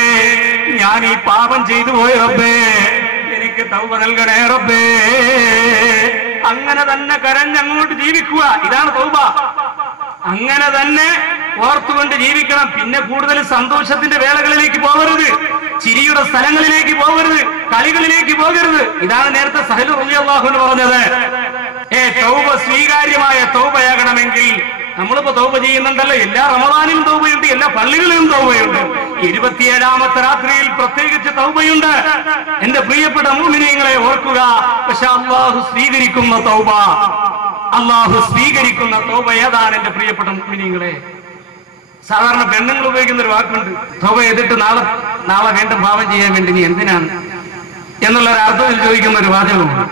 ഞാൻ ഈ പാപം ചെയ്തു പോയി റബ്ബേ, എനിക്ക് തൗബ നൽകണേ റബ്ബേ. അങ്ങനെ തന്നെ കരഞ്ഞങ്ങോട്ട് ജീവിക്കുക. ഇതാണ് തൗബ. അങ്ങനെ തന്നെ ഓർത്തുകൊണ്ട് ജീവിക്കണം. പിന്നെ കൂടുതൽ സന്തോഷത്തിന്റെ വേളകളിലേക്ക് പോകരുത്, ചിരിയുടെ സ്ഥലങ്ങളിലേക്ക് പോകരുത്, കളികളിലേക്ക് പോകരുത്. ഇതാണ് നേരത്തെ സഹൽ റളിയല്ലാഹു അൻഹു പറഞ്ഞത്. തൗബ സ്വീകാര്യമായ തൗബയാകണമെങ്കിൽ നമ്മളിപ്പോ തൗബ ചെയ്യുന്നുണ്ടല്ലോ. എല്ലാ റമദാനിലും തൗബയുണ്ട്, എല്ലാ പള്ളികളിലും തൗബയുണ്ട്. 27ാമത്തെ രാത്രിയിൽ പ്രത്യേകിച്ച് തൗബയുണ്ട്. എന്റെ പ്രിയപ്പെട്ട മുഅ്മിനീങ്ങളെ ഓർക്കുക. പക്ഷെ അല്ലാഹു സ്വീകരിക്കുന്ന തൗബ, അല്ലാഹു സ്വീകരിക്കുന്ന തൗബ ഏതാണ് എന്റെ പ്രിയപ്പെട്ട മുഅ്മിനീങ്ങളെ? സാധാരണ പെണ്ണുങ്ങൾ ഉപയോഗിക്കുന്ന ഒരു വാക്കുണ്ട്, തൗബ ചെയ്തിട്ട് നാളെ വീണ്ടും പാപം ചെയ്യാൻ വേണ്ടി നീ എന്തിനാണ് എന്നുള്ള ഒരു അർത്ഥത്തിൽ ചോദിക്കുന്ന ഒരു വാചകമുണ്ട്.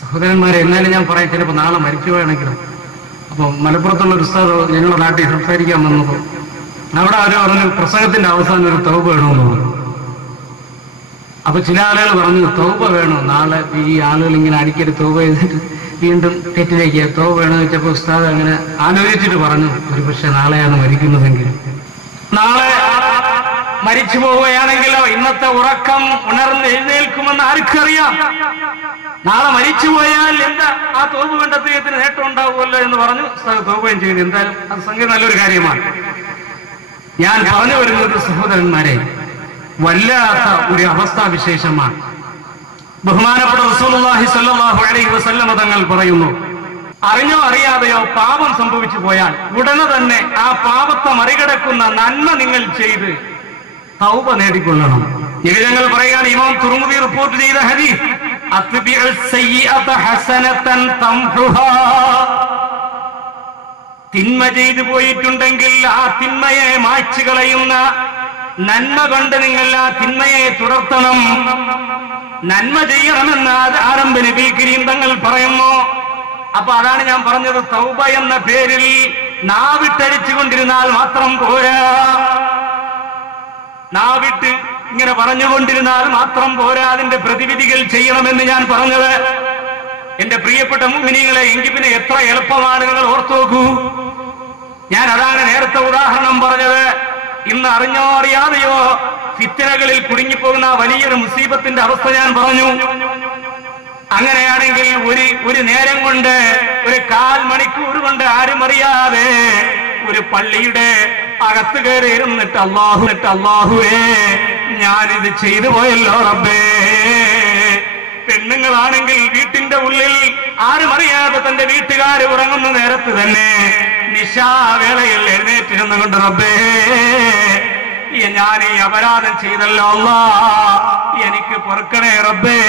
സഹോദരന്മാരെ, എന്നാലും ഞാൻ പറയാം, ചിലപ്പോൾ നാളെ മരിച്ചു പോയാണെങ്കിലും. അപ്പൊ മലപ്പുറത്തുള്ള ഒരു ഉസ്താദ് ഞങ്ങളുടെ നാട്ടിൽ സംസാരിക്കാൻ വന്നപ്പോ അവിടെ അവർ പറഞ്ഞു പ്രസംഗത്തിന്റെ അവസാനം ഒരു തൗബ വേണമെന്ന് പറഞ്ഞു. അപ്പൊ ചില ആളുകൾ പറഞ്ഞു തൗബ വേണോ, നാളെ ഈ ആളുകൾ ഇങ്ങനെ അടിക്കടി തൗബ ചെയ്തിട്ട് വീണ്ടും തെറ്റിലേക്ക് തൗബ വേണമെന്ന് വെച്ചപ്പോ ഉസ്താദ് അങ്ങനെ ആലോചിച്ചിട്ട് പറഞ്ഞു, ഒരു പക്ഷെ നാളെയാണ് മരിക്കുന്നതെങ്കിൽ, നാളെ മരിച്ചു പോവുകയാണെങ്കിലോ ഇന്നത്തെ ഉറക്കം ഉണർന്ന് എഴുന്നേൽക്കുമെന്ന് ആർക്കറിയാം. നാളെ മരിച്ചുപോയാൽ എന്താ ആ തൗബ കൊണ്ട് അദ്ദേഹത്തിന് നേട്ടം ഉണ്ടാവുമല്ലോ എന്ന് പറഞ്ഞു തൗബയും ചെയ്തു. എന്തായാലും അത് സംഗതി നല്ലൊരു കാര്യമാണ്. ഞാൻ പറഞ്ഞു വരുന്നത് സഹോദരന്മാരെ, വല്ലാത്ത ഒരു അവസ്ഥാവിശേഷമാണ്. ബഹുമാനപ്പെട്ട റസൂലുള്ളാഹി സ്വല്ലല്ലാഹു അലൈഹി വസല്ലം തങ്ങൾ പറയുന്നു, അറിഞ്ഞോ അറിയാതെയോ പാപം സംഭവിച്ചു പോയാൽ ഉടനെ തന്നെ ആ പാപത്തെ മറികടക്കുന്ന നന്മ നിങ്ങൾ ചെയ്ത് തൗബ നേടിക്കൊള്ളണം. ഞങ്ങൾ പറയുകയാണ്, ഇമാം തുർമുദി റിപ്പോർട്ട് ചെയ്ത ഹദീസ്, തിന്മ ചെയ്തു പോയിട്ടുണ്ടെങ്കിൽ ആ തിന്മയെ മായ്ച്ചു കളയുന്ന നന്മ കൊണ്ട് നിങ്ങൾ ആ തിന്മയെ തുടർത്തണം. നന്മ ചെയ്യണമെന്ന് ആരംഭ നബി കരീം തങ്ങൾ പറയുന്നു. അപ്പൊ അതാണ് ഞാൻ പറഞ്ഞത്, തൗബ എന്ന പേരിൽ നാവിട്ടടിച്ചുകൊണ്ടിരുന്നാൽ മാത്രം പോരാ. നാവിട്ട് ഇങ്ങനെ പറഞ്ഞുകൊണ്ടിരുന്നാൽ മാത്രം പോരാ, അതിന്റെ പ്രതിവിധികൾ ചെയ്യണമെന്ന് ഞാൻ പറഞ്ഞത്. എന്റെ പ്രിയപ്പെട്ട മുഅ്മിനീങ്ങളെ, എങ്കിൽ പിന്നെ എത്ര എളുപ്പമാണ് നിങ്ങൾ ഓർത്തു നോക്കൂ. ഞാൻ അതാണ് നേരത്തെ ഉദാഹരണം പറഞ്ഞത്. ഇന്ന് അറിഞ്ഞോ അറിയാതെയോ ഫിത്നകളിൽ കുടുങ്ങിപ്പോകുന്ന വലിയൊരു മുസീബത്തിന്റെ അവസ്ഥ ഞാൻ പറഞ്ഞു. അങ്ങനെയാണെങ്കിൽ ഒരു നേരം കൊണ്ട്, ഒരു 1/4 മണിക്കൂർ കൊണ്ട് ആരും അറിയാതെ ഒരു പള്ളിയുടെ അകത്ത് കയറി ഇരുന്നിട്ട് അല്ലാഹുവേ ഞാനിത് ചെയ്തു പോയല്ലോ റബ്ബേ. പെണ്ണുങ്ങളാണെങ്കിൽ വീട്ടിന്റെ ഉള്ളിൽ ആരും അറിയാതെ തന്റെ വീട്ടുകാർ ഉറങ്ങുന്ന നേരത്ത് തന്നെ നിശാവേളയിൽ എഴുന്നേറ്റിരുന്നുകൊണ്ട് റബ്ബേ ഞാൻ ഈ അപരാധം ചെയ്തല്ലോ അല്ലാ, എനിക്ക് പൊറുക്കണേ റബ്ബേ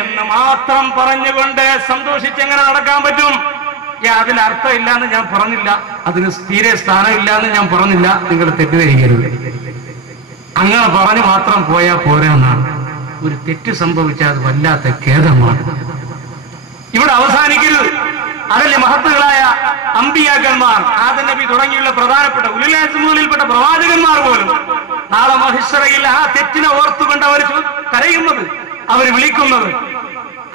എന്ന് മാത്രം പറഞ്ഞുകൊണ്ട് സന്തോഷിച്ചെങ്ങനെ നടക്കാൻ പറ്റും? അതിന് അർത്ഥമില്ല എന്ന് ഞാൻ പറഞ്ഞില്ല, അതിന് തീരെ സ്ഥാനമില്ല എന്ന് ഞാൻ പറഞ്ഞില്ല. നിങ്ങൾ തെറ്റിദ്ധരിക്കരുത്. അങ്ങനെ പറഞ്ഞു മാത്രം പോയാൽ പോരാന്നാണ്. ഒരു തെറ്റ് സംഭവിച്ചാൽ അത് വല്ലാത്ത ഖേദമാണ്. ഇവിടെ അവസാനിക്കരുത്. അതല്ലേ മഹത്തുക്കളായ അമ്പിയാക്കന്മാർ, ആദം നബി തുടങ്ങിയുള്ള പ്രധാനപ്പെട്ട ഉലുൽ അസ്മുകളിൽപ്പെട്ട പ്രവാചകന്മാർ പോലും നാളെ മഹിശ്റയിൽ ആ തെറ്റിനെ ഓർത്തുകൊണ്ട് അവർ കരയുന്നത്, അവർ വിളിക്കുന്നത്.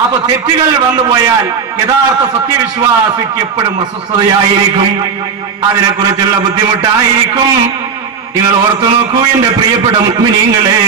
അപ്പൊ തെറ്റുകൾ വന്നുപോയാൽ യഥാർത്ഥ സത്യവിശ്വാസിക്ക് എപ്പോഴും അസ്വസ്ഥതയായിരിക്കും, അതിനെക്കുറിച്ചുള്ള ബുദ്ധിമുട്ടായിരിക്കും. നിങ്ങൾ ഓർത്തു നോക്കൂ എന്റെ പ്രിയപ്പെട്ട മുഅ്മിനീങ്ങളെ,